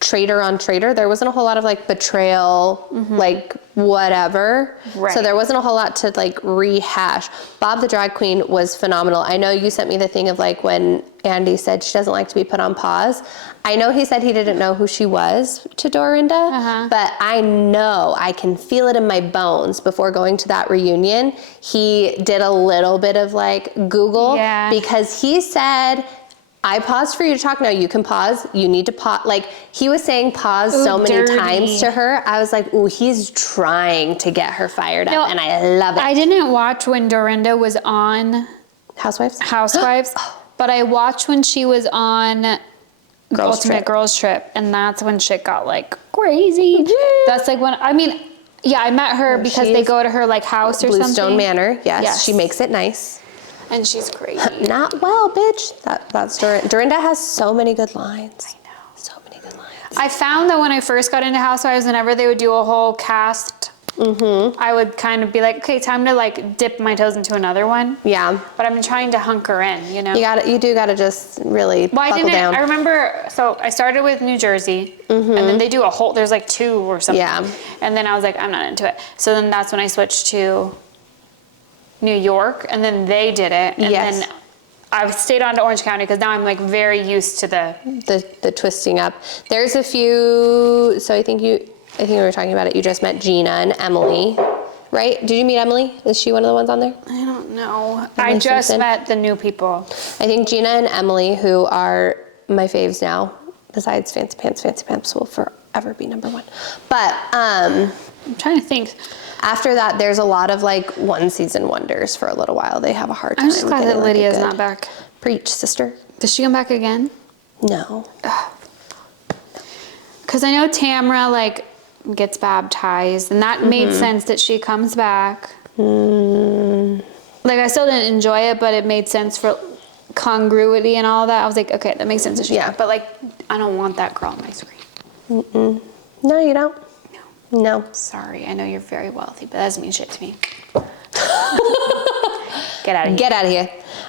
traitor on traitor. There wasn't a whole lot of like betrayal, like whatever. Right. So there wasn't a whole lot to like rehash. Bob the drag queen was phenomenal. I know you sent me the thing of like when Andy said she doesn't like to be put on pause. I know he said he didn't know who she was to Dorinda, but I know, I can feel it in my bones before going to that reunion. He did a little bit of like Google because he said, I paused for you to talk. No, you can pause. You need to pause. Like, he was saying pause so many times to her. I was like, ooh, he's trying to get her fired up, and I love it. I didn't watch when Dorinda was on Housewives, but I watched when she was on Ultimate Trip. Girls Trip, and that's when shit got like crazy. That's like when, I mean, yeah, I met her because they go to her like house or something. Bluestone Manor, yes. She makes it nice. And she's crazy. Not well, bitch. That's Dorinda. Dorinda has so many good lines. I know. So many good lines. I found that when I first got into Housewives, whenever they would do a whole cast, I would kind of be like, okay, time to like dip my toes into another one. Yeah. But I've been trying to hunker in, you know? You do gotta just really buckle down. I remember, so I started with New Jersey, and then they do a whole, there's like 2 or something. Yeah. And then I was like, I'm not into it. So then that's when I switched to New York, and then they did it, and then I've stayed on to Orange County because now I'm like very used to the twisting up. There's a few. So I think we were talking about it. You just met Gina and Emily, right? Did you meet Emily? Is she one of the ones on there? I don't know. Emily I just Simpson? met the new people. I think Gina and Emily, who are my faves now, besides Fancy Pants will forever be number 1. But I'm trying to think. after that, there's a lot of like one season wonders for a little while. They have a hard time. I'm just glad getting, that like, Lydia's not back. Preach, sister. Does she come back again? No. Because I know Tamra like gets baptized, and that made sense that she comes back. Like I still didn't enjoy it, but it made sense for congruity and all that. I was like, okay, that makes sense that she's back. But like, I don't want that girl on my screen. No, you don't. No. Sorry, I know you're very wealthy, but that doesn't mean shit to me. Get out of here. Get out of here.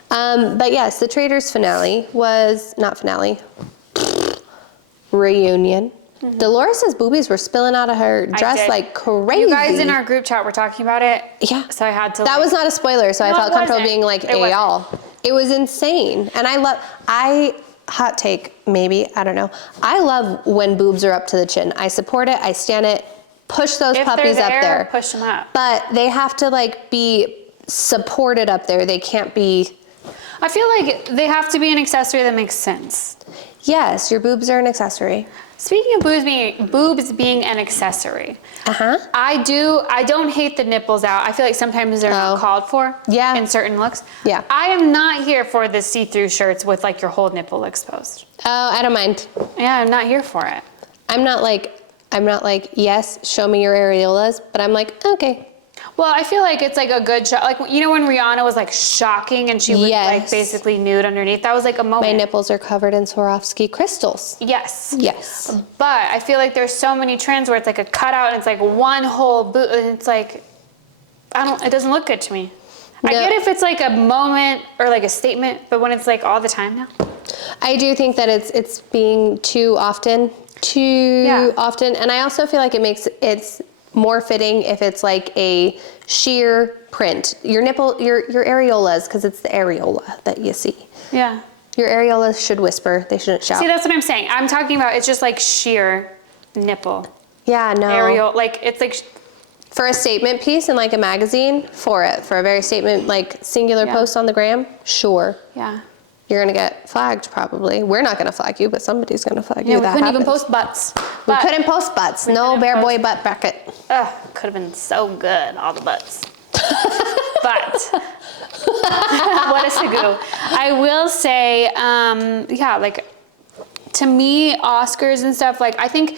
But yes, the Traitors finale was, not finale, reunion. Dolores' boobies were spilling out of her dress like crazy. You guys in our group chat were talking about it. Yeah. So I had to. That was not a spoiler, so I felt comfortable being like, It hey, y'all. It was insane. And hot take, maybe, I don't know. I love when boobs are up to the chin. I support it, I stand it. Push those puppies up there. Push them up. But they have to like be supported up there. They can't be. I feel like they have to be an accessory that makes sense. Yes, your boobs are an accessory. Speaking of boobs being an accessory, I don't hate the nipples out. I feel like sometimes they're not called for in certain looks. Yeah. I am not here for the see-through shirts with like your whole nipple exposed. Oh, I don't mind. Yeah, I'm not here for it. I'm not like, yes, show me your areolas, but I'm like, okay. Well, I feel like it's like a good shot. Like, you know when Rihanna was like shocking and she was like basically nude underneath? That was like a moment. My nipples are covered in Swarovski crystals. Yes. Yes. But I feel like there's so many trends where it's like a cutout and it's like one whole boob and it's like, it doesn't look good to me. No. I get if it's like a moment or like a statement, but when it's like all the time now. I do think that it's being too often. And I also feel like it's more fitting if it's like a sheer print. Your nipple, your areolas, because it's the areola that you see. Yeah. Your areolas should whisper. They shouldn't shout. See, that's what I'm saying. I'm talking about it's just like sheer nipple. Yeah, no. Areola, like it's like. For a statement piece in like a magazine, for a very statement, like singular post on the gram, sure. Yeah. You're gonna get flagged probably. We're not gonna flag you, but somebody's gonna flag you. We couldn't even post butts. We couldn't post butts. No Bear Boy butt bracket. Ugh, could have been so good, all the butts. But, what a sagoo. I will say, like, to me, Oscars and stuff, like, I think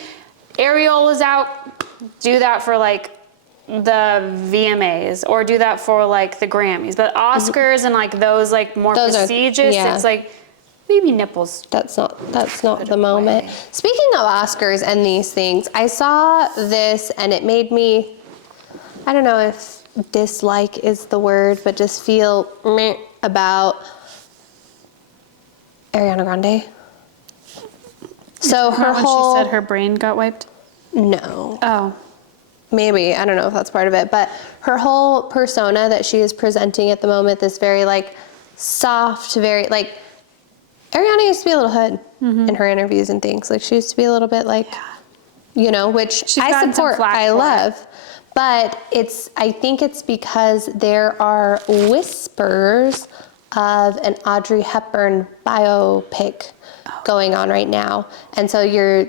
areolas out, do that for, like, the VMAs, or do that for, like, the Grammys. But Oscars and, like, those, like, more prestigious, it's like, maybe nipples. That's not the moment. Speaking of Oscars and these things, I saw this and it made me, I don't know if dislike is the word, but just feel meh about Ariana Grande. So her When whole... she said her brain got wiped? No. Oh. Maybe, I don't know if that's part of it, but her whole persona that she is presenting at the moment, this very like soft, very like, Ariana used to be a little hood in her interviews and things. Like she used to be a little bit like, you know, which She's I gotten some support, flack I for it. love. But I think it's because there are whispers of an Audrey Hepburn biopic going on right now. And so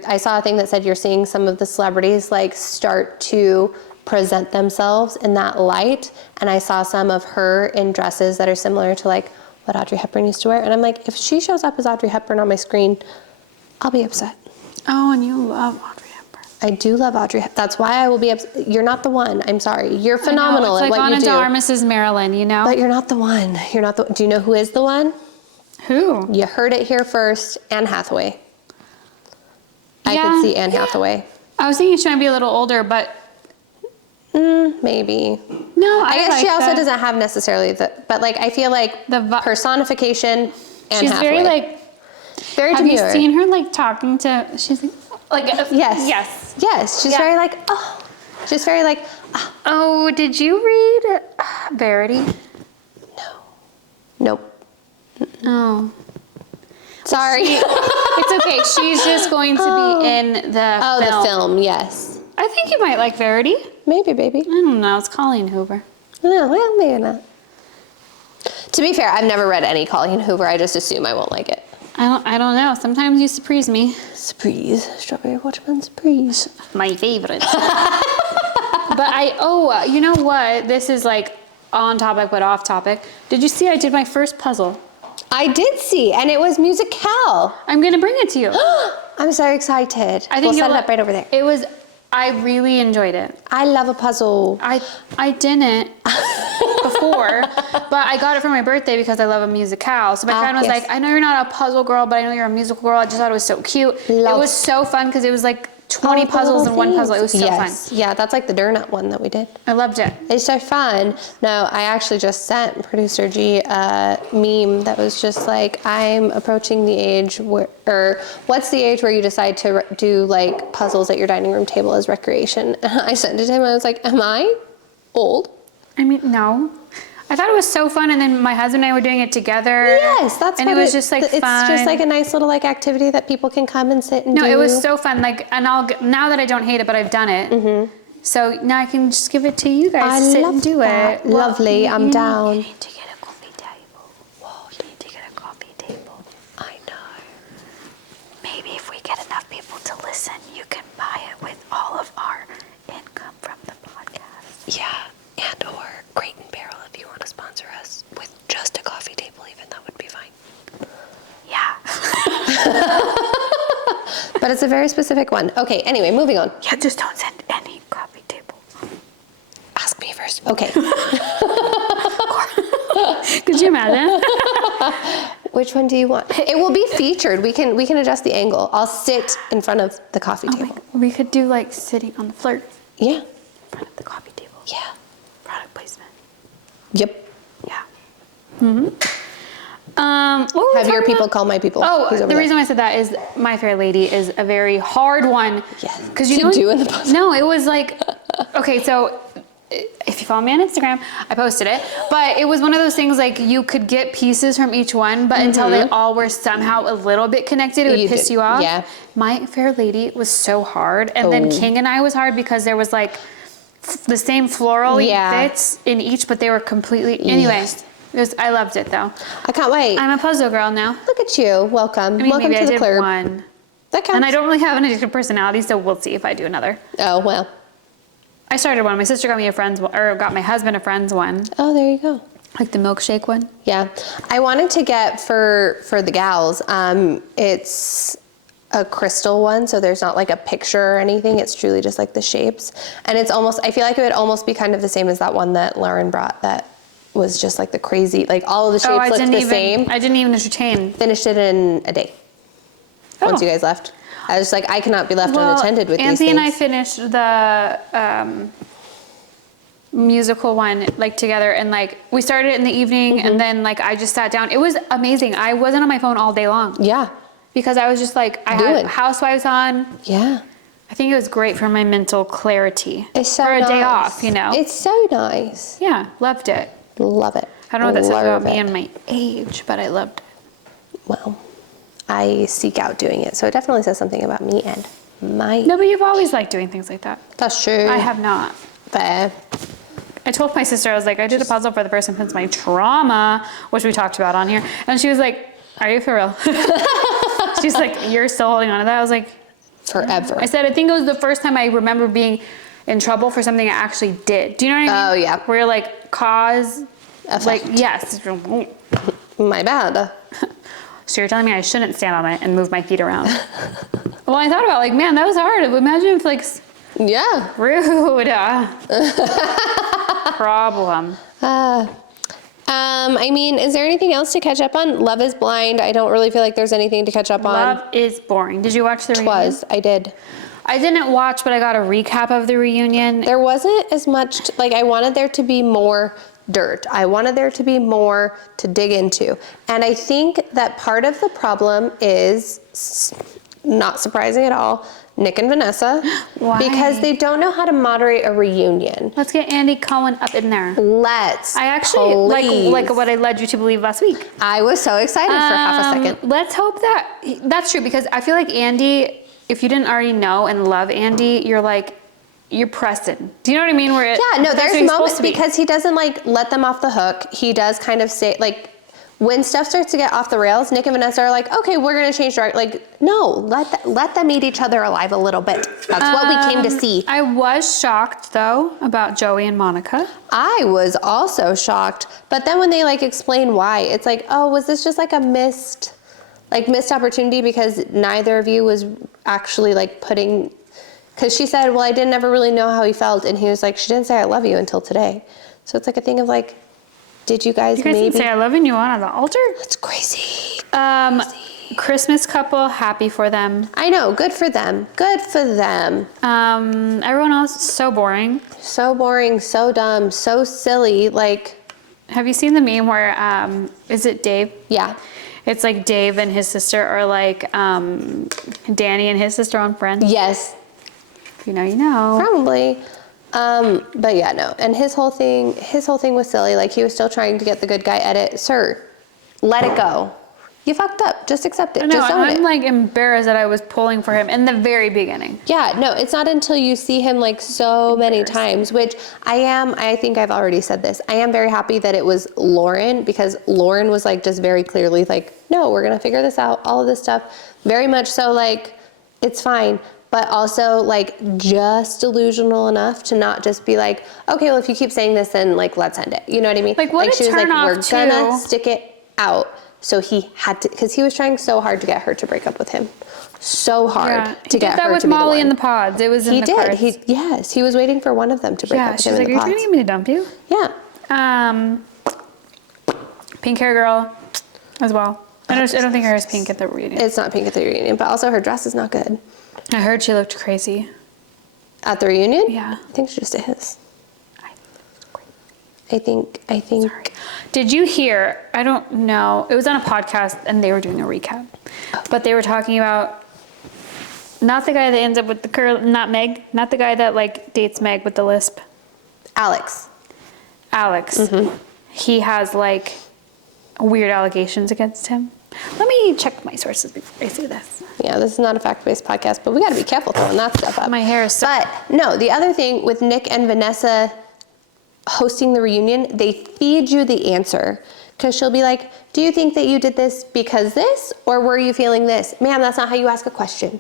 I saw a thing that said you're seeing some of the celebrities like start to present themselves in that light. And I saw some of her in dresses that are similar to like what Audrey Hepburn used to wear. And I'm like, if she shows up as Audrey Hepburn on my screen, I'll be upset. Oh, and you love Audrey Hepburn. I do love Audrey Hepburn. That's why I will be upset. You're not the one. I'm sorry. You're phenomenal I know, at what you it's do. like Anna Dar, Mrs. Marilyn, you know? But you're not the one. You're not the. Do you know who is the one? Who? You heard it here first. Anne Hathaway. I Yeah, could see Anne Hathaway. I was thinking she might be a little older, but Maybe. no, I guess like she also that. doesn't have necessarily but like I feel like The personification. Anne She's Hathaway. very like. very Have you demure. seen her like talking to? She's like Yes. Yes. Yes. She's Yeah. very like oh. She's very like oh. Oh, did you read Verity? No. Nope. Oh. Sorry. It's okay. She's just going to be in the Oh, film. the film. Yes. I think you might like Verity. Maybe, baby. I don't know. It's Colleen Hoover. No, well, maybe not. To be fair, I've never read any Colleen Hoover. I just assume I won't like it. I don't know. Sometimes you surprise me. Surprise. Strawberry watermelon surprise. My favorite. But you know what? This is like on topic but off topic. Did you see I did my first puzzle? I did see, and it was Musical. I'm gonna bring it to you. I'm so excited. I think we'll set you'll it up right over there. I really enjoyed it. I love a puzzle. I didn't before, but I got it for my birthday because I love a musicale. So my friend was yes. like, I know you're not a puzzle girl, but I know you're a musical girl. I just thought it was so cute. Love. It was so fun because it was like 20 puzzles in one puzzle. It was so fun. Yeah, that's like the donut one that we did. I loved it. It's so fun. No, I actually just sent producer G a meme that was just like, I'm approaching the age or what's the age where you decide to do like puzzles at your dining room table as recreation? And I sent it to him. I was like, am I old? I mean, no. I thought it was so fun, and then my husband and I were doing it together. Yes, that's and what it was just like it's fun. just like a nice little like activity that people can come and sit and do. No, it was so fun. Like, and now that I don't hate it, but I've done it. So now I can just give it to you guys to sit and do that. it. Lovely, I'm down. You need to get a coffee table. Whoa, you need to get a coffee table. I know. Maybe if we get enough people to listen, you can buy it with all of our income from the podcast. Yeah, and or Crate and Barrel if you want to sponsor us with just a coffee table, even that would be fine. Yeah. But it's a very specific one. Okay, anyway, moving on. Yeah, just don't send any coffee table. Ask me first. Okay. Could you imagine? Which one do you want? It will be featured. We can adjust the angle. I'll sit in front of the coffee table. We could do like sitting on the floor in Yeah. front of the coffee table. Yeah. Product placement. Yep. Yeah. What were we Have your talking people about? call my people. Oh, Who's over the there? reason why I said that is My Fair Lady is a very hard one. Yes. Because To do in the puzzle. No, it was like, okay, so if you follow me on Instagram, I posted it. But it was one of those things like you could get pieces from each one, but until they all were somehow a little bit connected, it would piss you off. Yeah. My Fair Lady was so hard. And then King and I was hard because there was like the same floral bits in each, but they were completely, anyways. I loved it though. I can't wait. I'm a puzzle girl now. Look at you. Welcome. I mean, Welcome maybe to I the did club. one. That counts. And I don't really have an addictive personality, so we'll see if I do another. Oh, well. I started one. My sister got me got my husband a friend's one. Oh, there you go. Like the milkshake one. Yeah. I wanted to get for the gals, it's a crystal one, so there's not like a picture or anything. It's truly just like the shapes. And it's almost, I feel like it would almost be kind of the same as that one that Lauren brought that was just like the crazy, like all of the shapes looked the same. I didn't even entertain. Finished it in a day. Once you guys left. I was like, I cannot be left unattended with Anthony these things. and I finished the musical one like together, and like we started it in the evening, and then like I just sat down. It was amazing. I wasn't on my phone all day long. Yeah. because I was just like, I Do had it. Housewives on. Yeah. I think it was great for my mental clarity. It's so for a day nice. off, you know? It's so nice. Yeah, loved it. Love it. I don't know what that says about Love me it. and my age, but I loved it. Well, I seek out doing it, so it definitely says something about me and my. No, but you've always liked doing things like that. That's true. I have not. Fair. I told my sister, I was like, I did a puzzle for the person since my trauma, which we talked about on here. And she was like, are you for real? She's like, you're still holding on to that? I was like, Forever. I said, I think it was the first time I remember being in trouble for something I actually did. Do you know what I mean? Oh, yeah. Where you're like, cause, Effect. like, yes. My bad. So you're telling me I shouldn't stand on it and move my feet around. Well, I thought about like, man, that was hard. Imagine if like, Yeah. rude. Problem. I mean, is there anything else to catch up on? Love is Blind. I don't really feel like there's anything to catch up on. Love is boring. Did you watch the reunion? I did. I didn't watch, but I got a recap of the reunion. There wasn't as much, like I wanted there to be more dirt. I wanted there to be more to dig into. And I think that part of the problem is, not surprising at all, Nick and Vanessa. Why? Because they don't know how to moderate a reunion. Let's get Andy Cohen up in there. Let's. I actually, please. like what I led you to believe last week. I was so excited for half a second. Let's hope that's true, because I feel like Andy, if you didn't already know and love Andy, you're pressing. Do you know what I mean? Where Yeah, no, that's what there's he's moments supposed to be. because he doesn't like let them off the hook. He does kind of say like, when stuff starts to get off the rails, Nick and Vanessa are like, okay, we're gonna change direction. Like, no, let them eat each other alive a little bit. That's what we came to see. I was shocked though about Joey and Monica. I was also shocked, but then when they like explain why, it's like, oh, was this just like a missed opportunity because neither of you was actually like putting, because she said, well, I didn't ever really know how he felt, and he was like, she didn't say I love you until today. So it's like a thing of like, did you guys maybe? Didn't say I love you on the altar? That's crazy. Christmas couple, happy for them. I know, good for them. Good for them. Everyone else, so boring. So boring, so dumb, so silly. Like, Have you seen the meme where, is it Dave? yeah. It's like Dave and his sister are like Danny and his sister on Friends. Yes, If you know, you know. probably. But yeah, no. And his whole thing was silly. Like, he was still trying to get the good guy edit. Sir, let it go. You fucked up. Just accept it. No, Just own I'm it. like embarrassed that I was pulling for him in the very beginning. Yeah, no, it's not until you see him like so many times, which I think I've already said this. I am very happy that it was Lauren, because Lauren was like just very clearly like, no, we're going to figure this out, all of this stuff. Very much so like, it's fine. But also like just delusional enough to not just be like, okay, well, if you keep saying this, then like, let's end it. You know what I mean? Like, what a she was like, turn-off, we're gonna too. stick it out. So he had to, because he was trying so hard to get her to break up with him. So hard to get her to be the one. He did that with Molly in the pods. It was in the cards. Yes, he was waiting for one of them to break up Yeah, with she him was in like, the are you pods. trying to get me to dump you? Yeah. Pink hair girl as well. I don't think her hair is pink at the reunion. It's not pink at the reunion, but also her dress is not good. I heard she looked crazy. At the reunion? Yeah. I think she just is. I I think. Sorry. Did you hear, I don't know, it was on a podcast and they were doing a recap, but they were talking about not the guy that ends up with the curl, not Meg, not the guy that like dates Meg with the lisp. Alex. Mm-hmm. He has like weird allegations against him. Let me check my sources before I say this. Yeah, this is not a fact-based podcast, but we got to be careful throwing that stuff up. My hair is so... But no, the other thing with Nick and Vanessa hosting the reunion, they feed you the answer. Because she'll be like, do you think that you did this because this, or were you feeling this? Ma'am, that's not how you ask a question.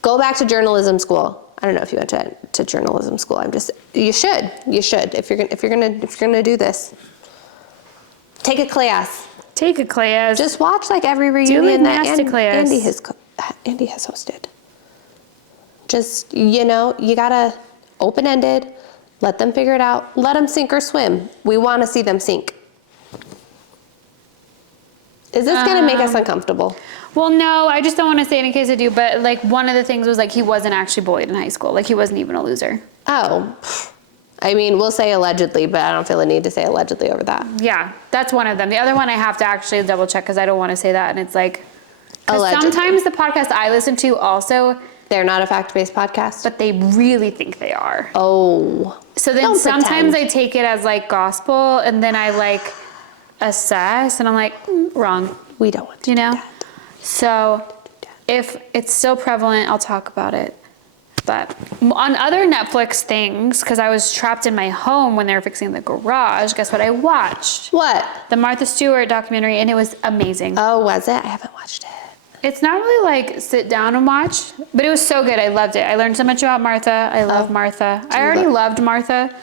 Go back to journalism school. I don't know if you went to journalism school. You should. If you're gonna do this. Take a class. Take a class. Just watch like every reunion that Andy has hosted. Just, you gotta open-ended, let them figure it out, let them sink or swim. We want to see them sink. Is this gonna make us uncomfortable? Well, no, I just don't want to say it in case I do, but like one of the things was like he wasn't actually bullied in high school. Like he wasn't even a loser. Oh, I mean, we'll say allegedly, but I don't feel the need to say allegedly over that. Yeah, that's one of them. The other one I have to actually double check because I don't want to say that. And it's like, Because Allegedly. sometimes the podcasts I listen to also, They're not a fact-based podcast. but they really think they are. Oh. So then Don't sometimes pretend. I take it as like gospel, and then I like assess, and I'm like, wrong, We don't want to you do know? that. So if it's still prevalent, I'll talk about it. But on other Netflix things, because I was trapped in my home when they were fixing the garage, guess what I watched? What? The Martha Stewart documentary, and it was amazing. Oh, was it? I haven't watched it. It's not really like sit down and watch, but it was so good. I loved it. I learned so much about Martha. I love Martha. I already loved Martha,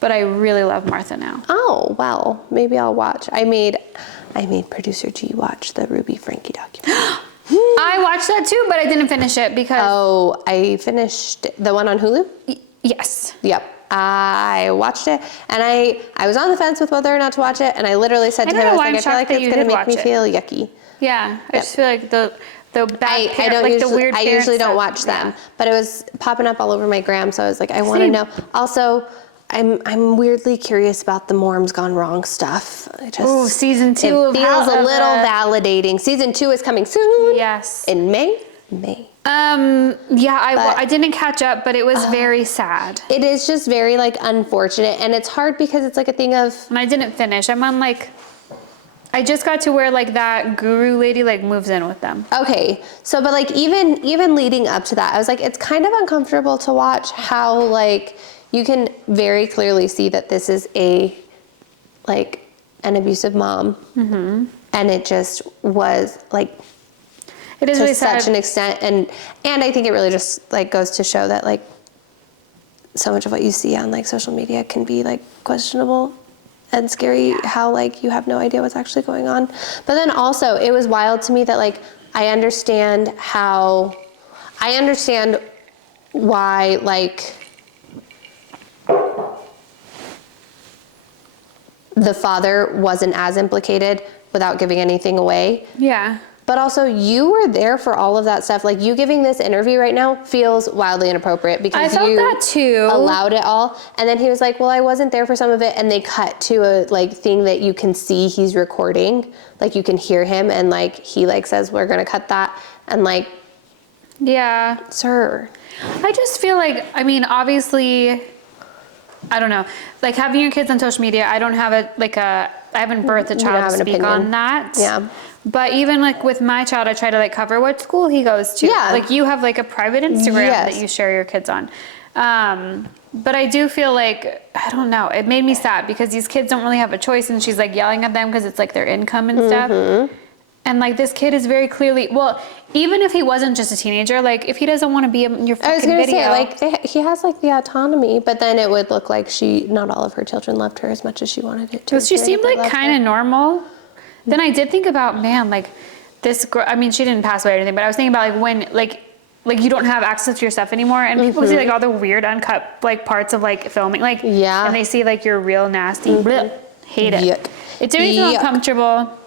but I really love Martha now. Oh, well, maybe I'll watch. I made producer G watch the Ruby Frankie documentary. I watched that too, but I didn't finish it because... Oh, I finished the one on Hulu? Yes. Yep. I watched it, and I was on the fence with whether or not to watch it, and I literally said to him, I was like, I feel like it's going to make me feel yucky. Yeah, I just feel like the bad I don't like usually, the weird I usually don't stuff. watch them, Yeah. but it was popping up all over my gram, so I was like, I want to Same. know. Also, I'm weirdly curious about the Morm's Gone Wrong stuff. Ooh, season 2 It of feels a How- little of, validating. Season 2 is coming soon. Yes. In May. May. Yeah, But- I didn't catch up, but it was very sad. It is just very like unfortunate, and it's hard because it's like a thing of. And I didn't finish. I'm on like, I just got to where like that guru lady like moves in with them. Okay, so but like even leading up to that, I was like, it's kind of uncomfortable to watch how like you can very clearly see that this is an abusive mom, and it just was like It is to really such sad. an extent, and I think it really just like goes to show that like so much of what you see on like social media can be like questionable and scary, how like you have no idea what's actually going on. But then also it was wild to me that like I understand why like the father wasn't as implicated without giving anything away. Yeah. But also, you were there for all of that stuff. Like, you giving this interview right now feels wildly inappropriate because I felt you that too. allowed it all. And then he was like, well, I wasn't there for some of it. And they cut to a like thing that you can see he's recording. Like, you can hear him, and like he like says, we're gonna cut that. And like, Yeah. sir. I just feel like, I mean, obviously, I don't know, like having your kids on social media, I don't have I haven't birthed a You don't child have to an speak opinion. on that. Yeah. But even like with my child, I try to like cover what school he goes to. Yeah. Like you have like a private Instagram Yes. that you share your kids on. But I do feel like, I don't know, it made me sad because these kids don't really have a choice, and she's like yelling at them because it's like their income and stuff. And like this kid is very clearly, well, even if he wasn't just a teenager, like if he doesn't want to be in your I was fucking gonna video. say, like, he has like the autonomy, but then it would look like not all of her children loved her as much as she wanted it to. Because she seemed like kind of normal. Then I did think about, man, like this girl, I mean, she didn't pass away or anything, but I was thinking about like when, like you don't have access to your stuff anymore, and people see like all the weird uncut like parts of like filming, like, Yeah. and they see like your real nasty, bleh, hate it. Yuck. It didn't feel Yuck. uncomfortable,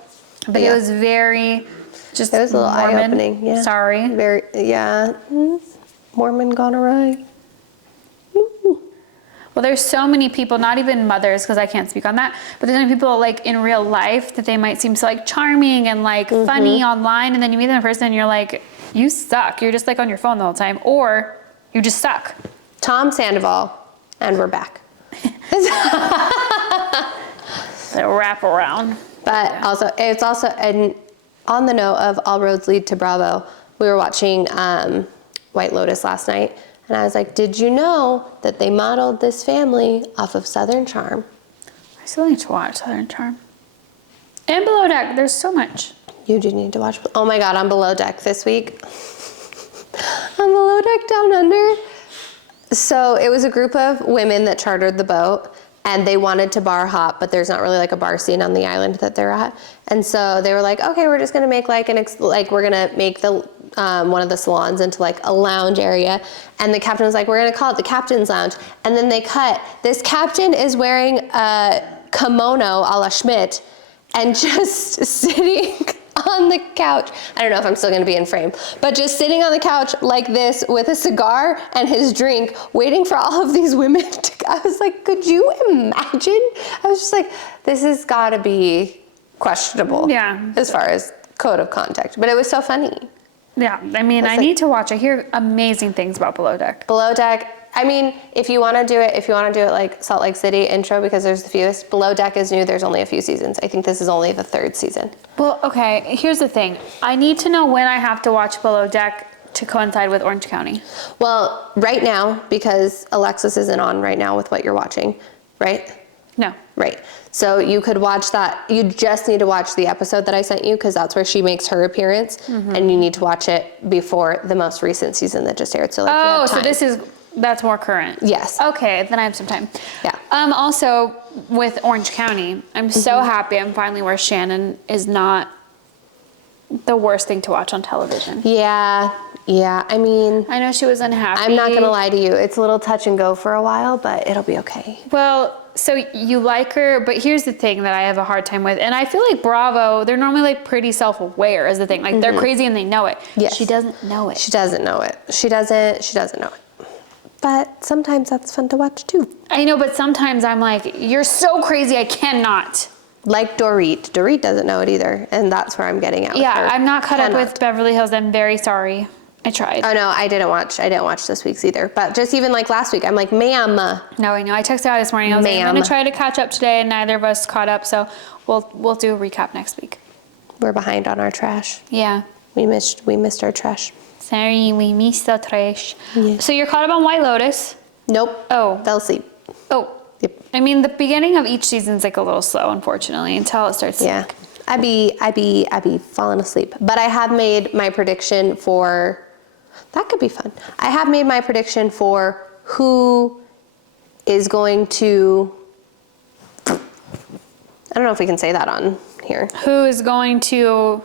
but Yeah. it was very, just It was a little Mormon. eye-opening. Yeah. Sorry. Very. Yeah. Mormon gone awry. Well, there's so many people, not even mothers, because I can't speak on that, but there's many people like in real life that they might seem so like charming and like funny online, and then you meet them in person and you're like, you suck. You're just like on your phone the whole time, or you just suck. Tom Sandoval, and we're back. The wrap around. But also, it's also, and on the note of All Roads Lead to Bravo, we were watching White Lotus last night, and I was like, did you know that they modeled this family off of Southern Charm? I still need to watch Southern Charm. And Below Deck, there's so much. You do need to watch. Oh my God, on Below Deck this week. On Below Deck Down Under. So it was a group of women that chartered the boat, and they wanted to bar hop, but there's not really like a bar scene on the island that they're at. And so they were like, okay, we're just gonna make like we're gonna make the one of the salons into like a lounge area. And the captain was like, we're gonna call it the Captain's Lounge. And then they cut. This captain is wearing a kimono a la Schmidt and just sitting on the couch. I don't know if I'm still gonna be in frame, but just sitting on the couch like this with a cigar and his drink, waiting for all of these women to, I was like, could you imagine? I was just like, this has gotta be questionable. Yeah. As far as code of conduct, but it was so funny. Yeah, I mean, I need to watch. I hear amazing things about Below Deck. Below Deck, I mean, if you want to do it like Salt Lake City intro, because there's the fewest. Below Deck is new. There's only a few seasons. I think this is only the 3rd season. Well, okay, here's the thing. I need to know when I have to watch Below Deck to coincide with Orange County. Well, right now, because Alexis isn't on right now with what you're watching, right? No. Right. So you could watch that. You just need to watch the episode that I sent you, because that's where she makes her appearance, and you need to watch it before the most recent season that just aired. So like, you have time. So that's more current. Yes. Okay, then I have some time. Yeah. Also, with Orange County, I'm so happy I'm finally where Shannon is not the worst thing to watch on television. Yeah. I mean, I know she was unhappy. I'm not gonna lie to you. It's a little touch and go for a while, but it'll be okay. Well, so you like her, but here's the thing that I have a hard time with, and I feel like Bravo, they're normally like pretty self-aware is the thing. Like they're crazy and they know it. Yes. She doesn't know it. She doesn't know it. She doesn't know it. But sometimes that's fun to watch too. I know, but sometimes I'm like, you're so crazy, I cannot. Like Dorit. Dorit doesn't know it either, and that's where I'm getting at with her. Yeah, I'm not caught up with Beverly Hills. I'm very sorry. I tried. Oh no, I didn't watch this week's either. But just even like last week, I'm like, ma'am. No, I know. I texted out this morning. I was like, I'm gonna try to catch up today, and neither of us caught up. So we'll do a recap next week. We're behind on our trash. Yeah. We missed our trash. Sorry, we missed the trash. Yeah. So you're caught up on White Lotus. Nope. Oh. Fell asleep. Oh. Yep. I mean, the beginning of each season's like a little slow, unfortunately, until it starts. Yeah. I be falling asleep. But I have made my prediction for. That could be fun. I have made my prediction for who is going to. I don't know if we can say that on here. Who is going to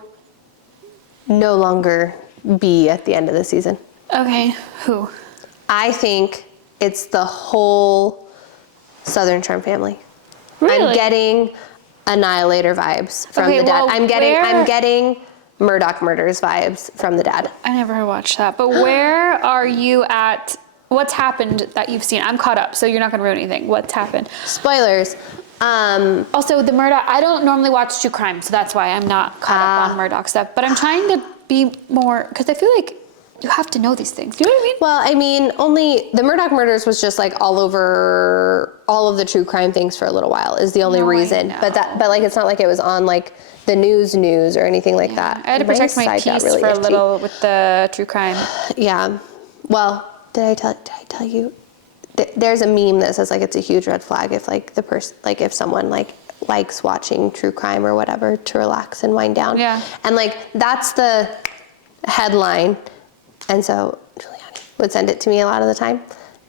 no longer be at the end of the season. Okay, who? I think it's the whole Southern Charm family. Really? I'm getting Annihilator vibes from the dad. Well, I'm getting Murdoch Murders vibes from the dad. I never watched that, but where are you at? What's happened that you've seen? I'm caught up, so you're not gonna ruin anything. What's happened? Spoilers. Also, the Murdoch, I don't normally watch true crime, so that's why I'm not caught up on Murdoch stuff, but I'm trying to be more, because I feel like you have to know these things. Do you know what I mean? Well, I mean, only the Murdoch Murders was just like all over all of the true crime things for a little while is the only reason. But like it's not like it was on like the news or anything like that. I had to protect my peace really for a little with the true crime. Yeah. Well, did I tell you? There's a meme that says like it's a huge red flag if like the person like if someone like likes watching true crime or whatever to relax and wind down. Yeah. And like that's the headline. And so Giuliani would send it to me a lot of the time.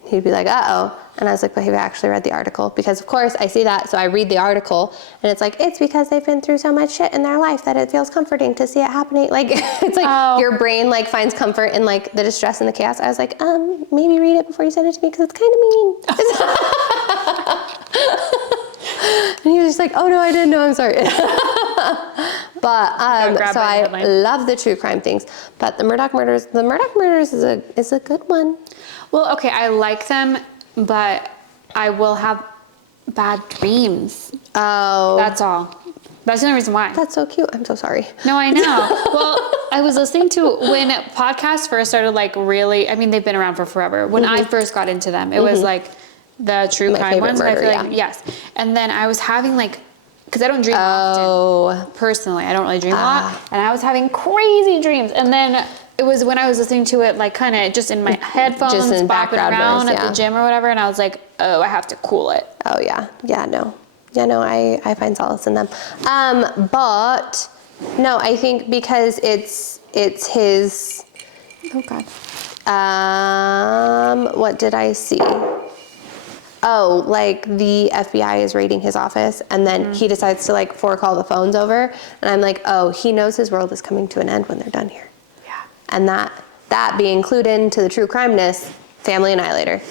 He'd be like, uh-oh. And I was like, but have you actually read the article? Because of course I see that, so I read the article and it's like, it's because they've been through so much shit in their life that it feels comforting to see it happening. Like, it's like your brain like finds comfort in like the distress and the chaos. I was like, maybe read it before you send it to me because it's kind of mean. And he was just like, oh no, I didn't know, I'm sorry. But so I love the true crime things. But the Murdoch Murders is a good one. Well, okay, I like them, but I will have bad dreams. Oh. That's all. That's the only reason why. That's so cute. I'm so sorry. No, I know. Well, I was listening to when podcasts first started like really, I mean, they've been around for forever. When I first got into them, it was like the true crime ones. Murder, and I feel like, yes. And then I was having like, because I don't dream often. Personally, I don't really dream a lot. And I was having crazy dreams. And then it was when I was listening to it, like kind of just in my headphones, just in bopping around noise, at the gym or whatever. And I was like, oh, I have to cool it. Oh, yeah. Yeah, no. Yeah, no, I find solace in them. But, no, I think because it's his... Oh, God. What did I see? Oh, like the FBI is raiding his office and then he decides to like fork all the phones over. And I'm like, oh, he knows his world is coming to an end when they're done here. Yeah. And that being clued into the true crimeness, Family Annihilator.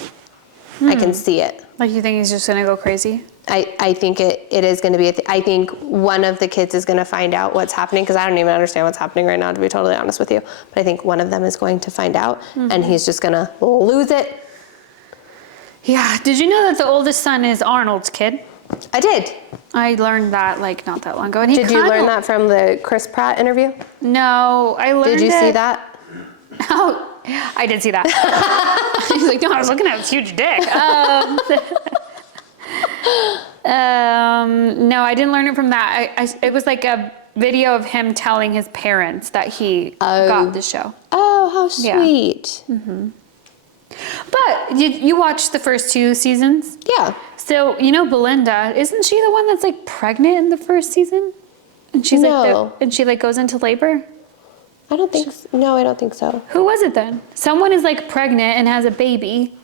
I can see it. Like you think he's just going to go crazy? I think it is going to be, I think one of the kids is going to find out what's happening because I don't even understand what's happening right now, to be totally honest with you. But I think one of them is going to find out and he's just going to lose it. Yeah. Did you know that the oldest son is Arnold's kid? I did. I learned that like not that long ago. And he Did you learn that from the Chris Pratt interview? No, I learned Did you see that? Oh, I did see that. He's like, no, I was looking at his huge dick. No, I didn't learn it from that. It was like a video of him telling his parents that he got the show. Oh, how sweet. Yeah. But you watched the first 2 seasons? Yeah. So, you know Belinda, isn't she the one that's like pregnant in the first season? And she's No. and she like goes into labor? I don't think so. No, I don't think so. Who was it then? Someone is like pregnant and has a baby.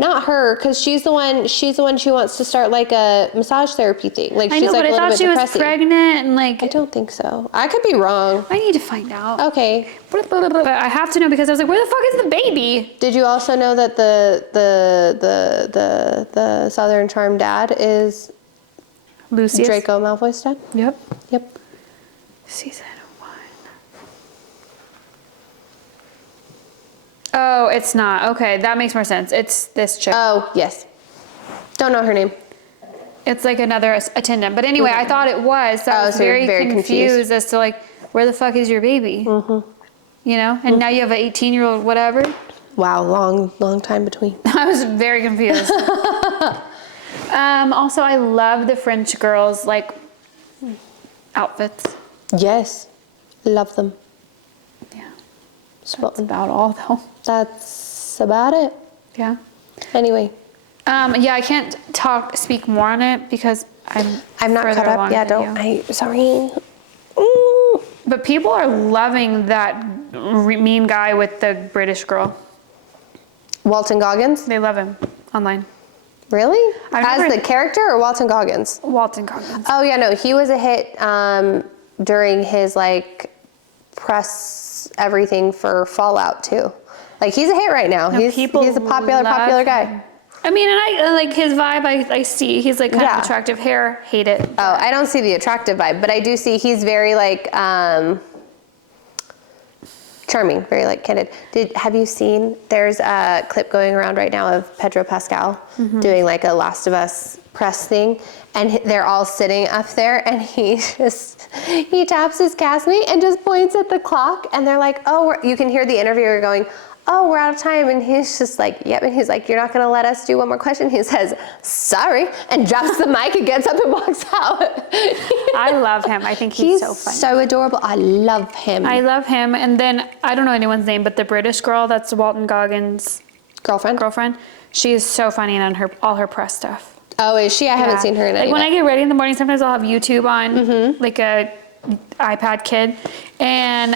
Not her, because she's the one she wants to start like a massage therapy thing. Like I she's know, like but a I little thought bit she was depressing. pregnant and like... I don't think so. I could be wrong. I need to find out. Okay. But I have to know because I was like, where the fuck is the baby? Did you also know that the Southern Charm dad is Lucius? Draco Malfoy's dad? Yep. Yep. Season 1. Oh, it's not. Okay, that makes more sense. It's this chick. Oh, yes. Don't know her name. It's like another attendant. But anyway, I thought it was. So I was so you're very, very confused as to like, where the fuck is your baby? You know? And now you have an 18-year-old whatever. Wow, long time between. I was very confused. Also, I love the French girls' like outfits. Yes. Love them. Yeah. So That's about all though. that's about it. Yeah. Anyway. Yeah, I can't speak more on it because I'm not further caught up. along Yeah, than you. sorry. Ooh. But people are loving that mean guy with the British girl. Walton Goggins? They love him online. Really? I've As never- the character or Walton Goggins? Walton Goggins. Oh yeah, no, he was a hit during his like press everything for Fallout too. Like he's a hit right now. No, He's people a popular love guy. him. I mean, and I like his vibe. I see he's like kind Yeah. of attractive hair. Hate it. Oh, I don't see the attractive vibe, but I do see he's very like charming, very like candid. Have you seen? There's a clip going around right now of Pedro Pascal doing like a Last of Us press thing, and they're all sitting up there, and he taps his castmate and just points at the clock, and they're like, oh, you can hear the interviewer going, oh, we're out of time, and he's just like, yep, and he's like, you're not gonna let us do one more question? He says, sorry, and drops the mic and gets up and walks out. I love him. I think he's so funny. so adorable. I love him. I love him. And then I don't know anyone's name, but the British girl that's Walton Goggins' Girlfriend? she is so funny and on all her press stuff. Oh, is she? I haven't Yeah. seen her in any Like when of I it. get ready in the morning, sometimes I'll have YouTube on, like a iPad kid, and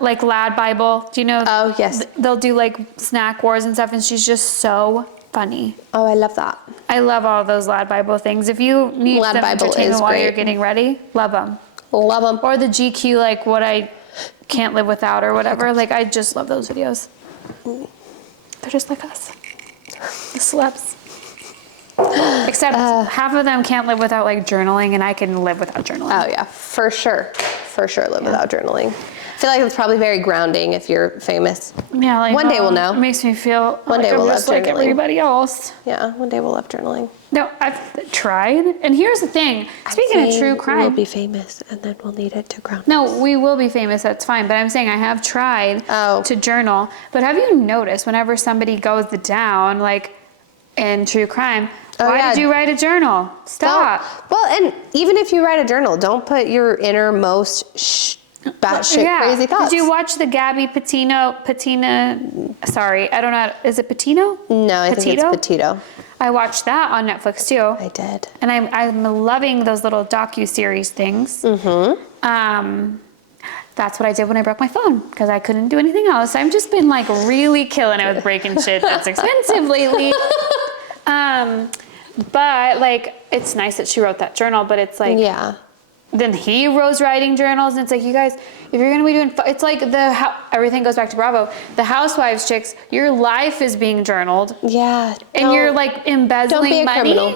like Lad Bible. Do you know? Oh, yes. They'll do like snack wars and stuff, and she's just so funny. Oh, I love that. I love all those Lad Bible things. If you need Lad some Bible entertainment is while great. you're getting ready, love them. Love them. Or the GQ, like what I can't live without or whatever. Like I just love those videos. They're just like us, the celebs. Except half of them can't live without like journaling, and I can live without journaling. Oh yeah, for sure. For sure live without journaling. I feel like it's probably very grounding if you're famous. Yeah, like One day we'll know. It makes me feel One like day I'm we'll just love like journaling. everybody else. Yeah, one day we'll love journaling. No, I've tried, and here's the thing. Speaking of true crime, We'll be famous and then we'll need it to ground. no, we will be famous. That's fine. But I'm saying I have tried to journal. But have you noticed whenever somebody goes down, like in true crime, why yeah. did you write a journal? Stop. Well, and even if you write a journal, don't put your innermost batshit crazy thoughts. Did you watch the Gabby Patina? Sorry, I don't know. Is it Patino? No, I think it's Petito. I watched that on Netflix too. I did. And I'm loving those little docu-series things. That's what I did when I broke my phone because I couldn't do anything else. I've just been like really killing it with breaking shit that's expensive lately. But like, it's nice that she wrote that journal, but it's like, Yeah. then he was writing journals, and it's like, you guys, if you're gonna be doing, it's like everything goes back to Bravo. The Housewives chicks, your life is being journaled, Yeah. and you're like embezzling don't be a money. criminal.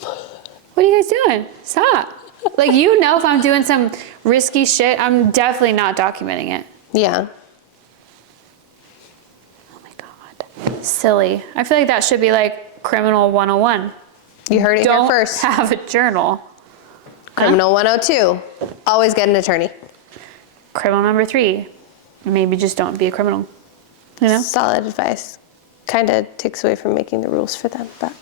What are you guys doing? Stop. Like, if I'm doing some risky shit, I'm definitely not documenting it. Yeah. Oh my God. Silly. I feel like that should be like criminal 101. You heard it here don't first. have a journal. Criminal 102, always get an attorney. Criminal number 3, maybe just don't be a criminal. You know? Solid advice. Kind of takes away from making the rules for them, but.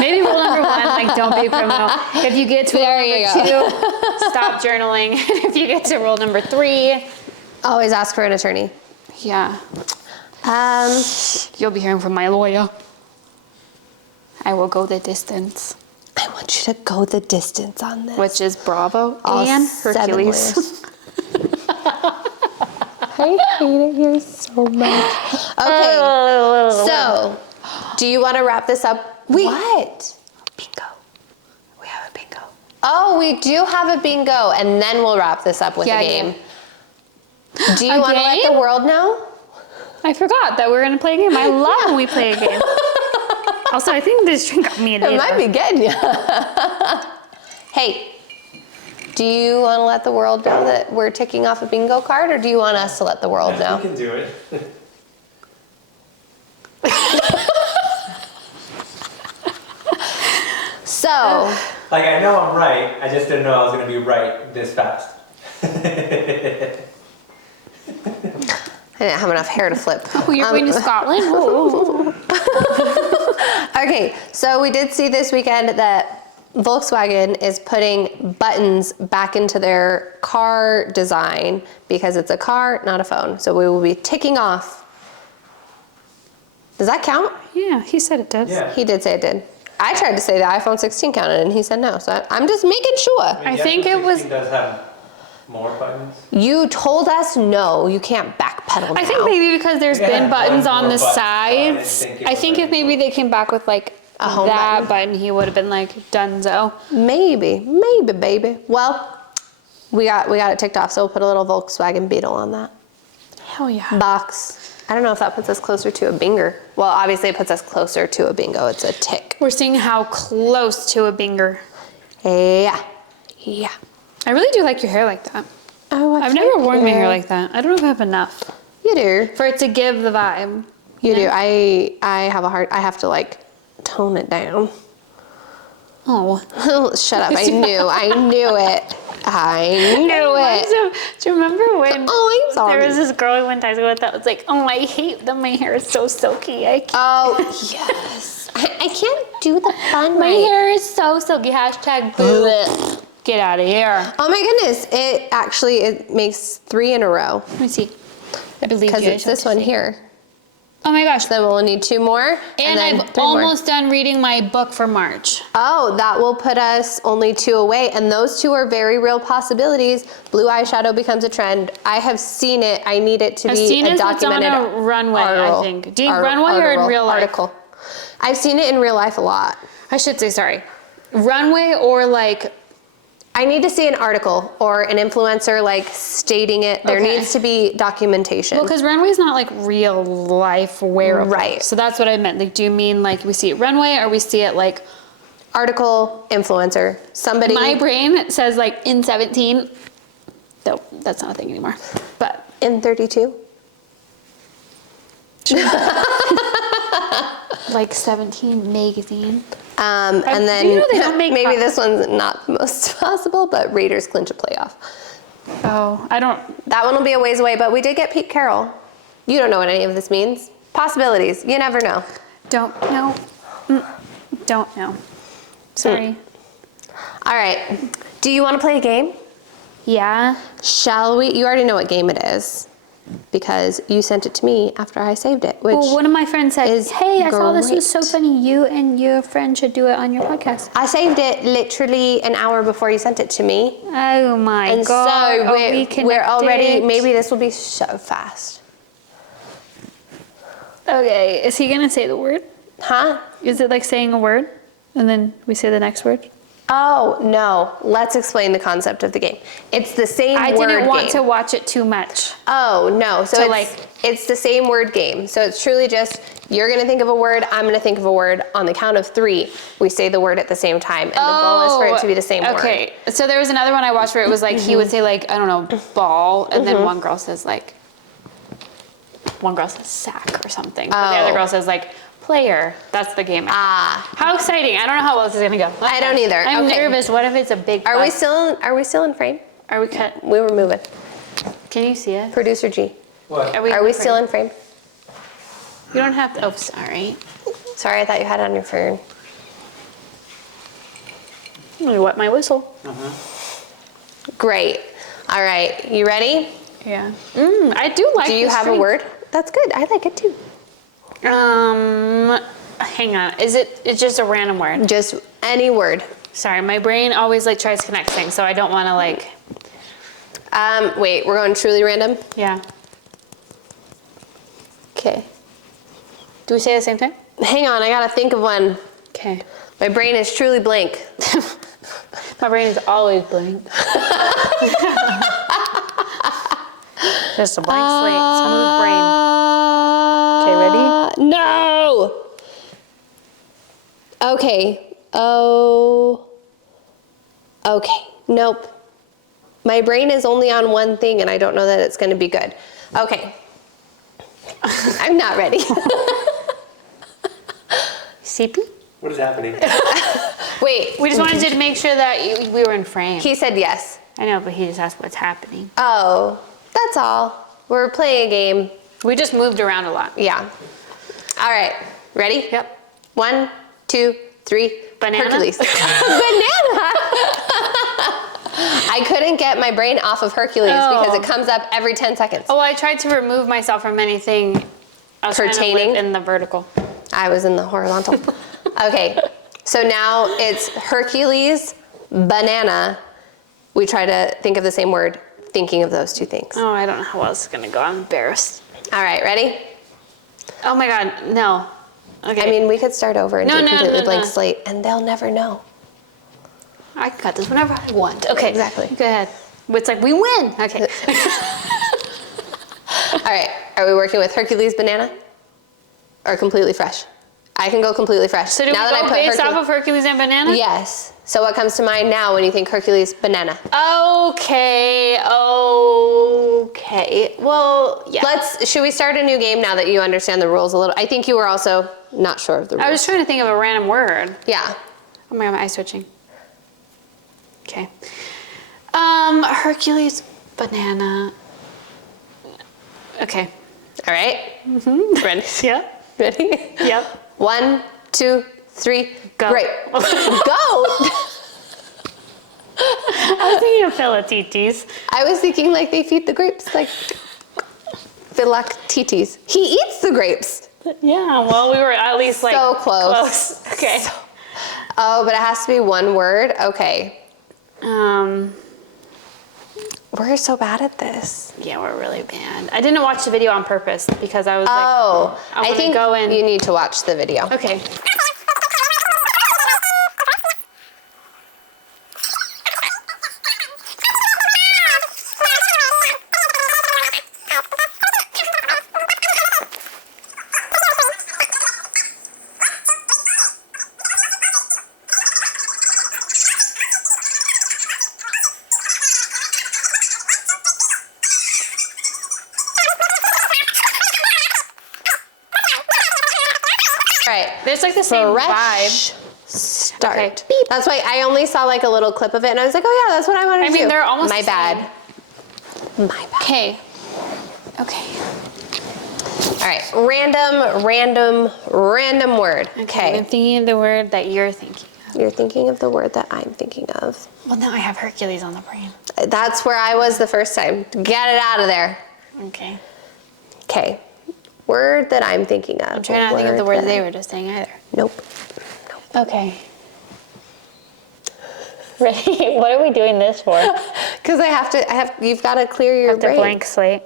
Maybe rule number 1, like don't be a criminal. If you get to rule number 2, stop journaling. If you get to rule number 3, Always ask for an attorney. yeah, Um, you'll be hearing from my lawyer. I will go the distance. I want you to go the distance on this. Which is Bravo All and 7 Hercules. lawyers. I hate it here so much. Okay, so do you want to wrap this up? What? Bingo. We have a bingo. Oh, we do have a bingo, and then we'll wrap this up with a game. Do you want to let the world know? I forgot that we're going to play a game. I love when we play a game. Also, I think this drink got me a It might be getting you. Hey, do you want to let the world know that we're ticking off a bingo card, or do you want us to let the world know? You can do it. So, Like, I know I'm right, I just didn't know I was going to be right this fast. I didn't have enough hair to flip. Oh, you're going to Scotland? Oh. Okay, so we did see this weekend that Volkswagen is putting buttons back into their car design because it's a car, not a phone. So we will be ticking off. Does that count? Yeah, he said it does. Yeah. He did say it did. I tried to say the iPhone 16 counted and he said no. So I'm just making sure. I think it was- 16 does have more buttons. You told us no, you can't backpedal now. I think maybe because there's Yeah, been buttons one on more the button, so I didn't sides. think it I was think like if maybe they came back with like A home that button. button, he would have been like donezo. Maybe, baby. Well, we got it ticked off, so we'll put a little Volkswagen Beetle on that Hell yeah. box. I don't know if that puts us closer to a binger. Well, obviously it puts us closer to a bingo. It's a tick. We're seeing how close to a binger. Yeah. I really do like your hair like that. Oh, I've never worn my hair like that. I don't know if I have enough You do. for it to give the vibe. You do. I have to like tone it down. Oh. Shut up. I knew it. I knew it. Do you remember when Oh, I'm sorry. there was this girl we went to high school with that was like, oh, I hate that my hair is so silky. I can't. Oh, yes. I can't do the fun My right. hair is so silky. Hashtag boo. Blech. Get out of here. Oh my goodness. It makes 3 in a row. Let me see. I believe Because you. it's this one here. Oh my gosh. Then we'll need 2 more. And then I've 3 more. almost done reading my book for March. Oh, that will put us only 2 away. And those 2 are very real possibilities. Blue eyeshadow becomes a trend. I have seen it. I need it to As be soon a as it's on documented a runway, article. I think. Do you runway or in real life? Article. I've seen it in real life a lot. I should say, sorry. Runway or like, I need to see an article or an influencer like stating it. There Okay. needs to be documentation. well, because runway's not like real life wearable. Right. So that's what I meant. Like, do you mean like we see it runway or we see it like, Article, influencer, somebody. my brain says like in 17. No, that's not a thing anymore. But in 32. like 17 magazine. And then you know they don't make maybe pop- this one's not the most possible, but Raiders clinch a playoff. Oh, I don't. That one will be a ways away, but we did get Pete Carroll. You don't know what any of this means. Possibilities. You never know. Don't know. Don't know. Sorry. All right. Do you want to play a game? Yeah. Shall we? You already know what game it is because you sent it to me after I saved it, which Well, one of my friends said, is hey, I saw this was so great. funny. You and your friend should do it on your podcast. I saved it literally an hour before you sent it to me. Oh my And God. so Are we we're already, connected? maybe this will be so fast. Okay. Is he going to say the word? Huh? Is it like saying a word and then we say the next word? Oh, no. Let's explain the concept of the game. It's the same I word didn't want game. to watch it too much. Oh, no. So it's, like- it's the same word game. So it's truly just, you're going to think of a word, I'm going to think of a word. On the count of 3, we say the word at the same time. And the goal is for it to be the same word. Okay. So there was another one I watched where it was like, he would say like, I don't know, ball. And then one girl says like, one girl says sack or something. But the other Oh. girl says like player. That's the game. Ah. How exciting. I don't know how well this is gonna go. I don't either. I'm Okay. nervous. What if it's a big Are we bus? still in frame? Are we cut? We were moving. Can you see it? Producer G. What? Are we still in frame? You don't have to. Oh, sorry. Sorry, I thought you had it on your phone. I'm gonna wet my whistle. Great. All right, you ready? Yeah. I do like Do you this have a drink. word? That's good. I like it too. Hang on. It's just a random word? Just any word. Sorry, my brain always like tries to connect things, so I don't want to like. Wait, we're going truly random? Yeah. Okay. Do we say it at the same time? Hang on, I gotta think of one. Okay. My brain is truly blank. My brain is always blank. Just a blank slate. Smooth brain. Okay, ready? No! Okay. Oh. Okay. Nope. My brain is only on one thing and I don't know that it's gonna be good. Okay. I'm not ready. CP? What is happening? Wait. We just wanted to make sure that we were in frame. He said yes. I know, but he just asked what's happening. Oh, that's all. We're playing a game. We just moved around a lot. Yeah. All right. Ready? Yep. 1, 2, 3. Banana? Hercules. Banana! I couldn't get my brain off of Hercules because it comes up every 10 seconds. Oh, I tried to remove myself from anything. I was trying to Pertaining? live in the vertical. I was in the horizontal. Okay. So now it's Hercules, banana. We try to think of the same word, thinking of those two things. Oh, I don't know how else it's gonna go. I'm embarrassed. All right, ready? Oh my God, no. Okay. I mean, we could start over and No, do a no, completely no, blank no. slate, and they'll never know. I can cut this whenever I want. Okay, Exactly. Go ahead. It's like we win. Okay. All right, are we working with Hercules banana or completely fresh? I can go completely fresh. So do we go based off of Hercules and banana? Yes. So what comes to mind now when you think Hercules banana? Okay. Okay. Well, yeah. Should we start a new game now that you understand the rules a little? I think you were also not sure of the rules. I was trying to think of a random word. Yeah. Oh my God, my eye's switching. Okay. Hercules banana. Okay. All right. Mm-hmm. Ready? Yep. Ready? Yep. 1, 2, 3. Go. Great. Go. I was thinking of philatitis. I was thinking like they feed the grapes, like philoctetes. He eats the grapes. Yeah, well, we were at least like So close. Okay. Oh, but it has to be one word? Okay. We're so bad at this. Yeah, we're really bad. I didn't watch the video on purpose because I was Oh, like, I think go in. you need to watch the video. Okay. All right. There's like the same vibe. Fresh start. Okay. That's why I only saw like a little clip of it and I was like, oh yeah, that's what I wanted to do. I mean, they're almost My the bad. My bad. Okay. Okay. All right. Random word. I'm Okay. thinking of the word that you're thinking of. You're thinking of the word that I'm thinking of. Well, now I have Hercules on the brain. That's where I was the first time. Get it out of there. Okay. Okay. Word that I'm thinking of. I'm trying not to think of the words they were just saying either. Nope. Okay. Ready? What are we doing this for? Because you've got to clear your brain. blank slate.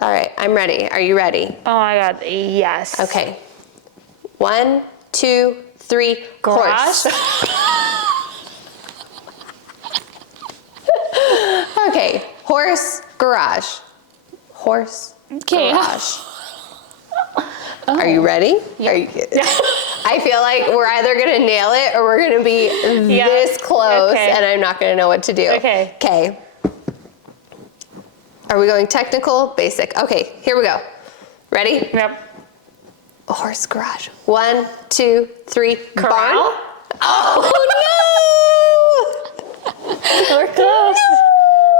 All right, I'm ready. Are you ready? Oh my God, yes. Okay. 1, 2, 3, Garage? horse. Okay, horse, garage. Horse, Okay. garage. Are you ready? Yeah. Are you, I feel like we're either gonna nail it or we're gonna be this close and I'm not gonna know what to do. Okay. Okay. Are we going technical? Basic. Okay, here we go. Ready? Yep. A horse garage. 1, 2, 3. Corral? Barn. Oh no! We're close.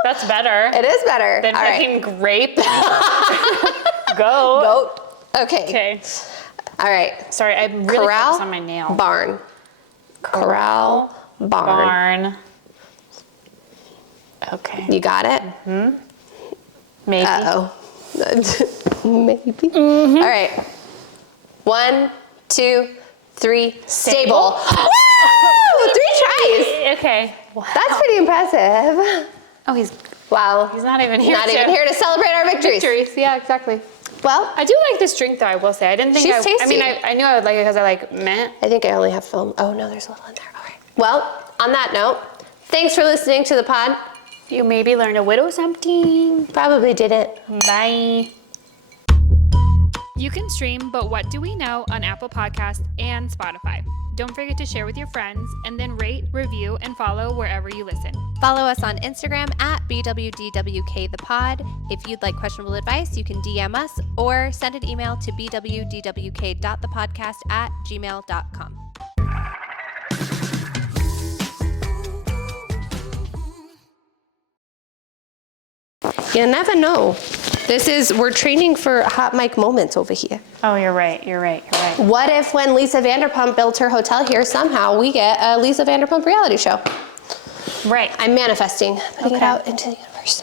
That's better It is better. than All right. fucking grape. Goat. Goat. Okay. Okay. All right. Sorry, I'm really Corral. focused on my nail. Barn. Corral. Barn. Okay. You got it? Maybe. Uh-oh. Maybe. All right. 1, 2, 3. Stable. Woo! 3 tries. Okay. Wow. That's pretty impressive. Oh, he's Wow. not even here. Not even here to celebrate our victories. Yeah, exactly. Well, I do like this drink though, I will say. I didn't think She's I mean, tasty. I knew I would like it because I like meh. I think I only have film. Oh no, there's a little in there. All right. Well, on that note, thanks for listening to the pod. You maybe learned a little something. Probably didn't. Bye. You can stream But What Do We Know on Apple Podcasts and Spotify. Don't forget to share with your friends and then rate, review, and follow wherever you listen. Follow us on Instagram at BWDWKThePod. If you'd like questionable advice, you can DM us or send an email to bwdwk.thepodcast@gmail.com. You never know. We're training for hot mic moments over here. Oh, you're right. What if when Lisa Vanderpump built her hotel here, somehow we get a Lisa Vanderpump reality show? Right. I'm manifesting, putting it Okay. out into the universe.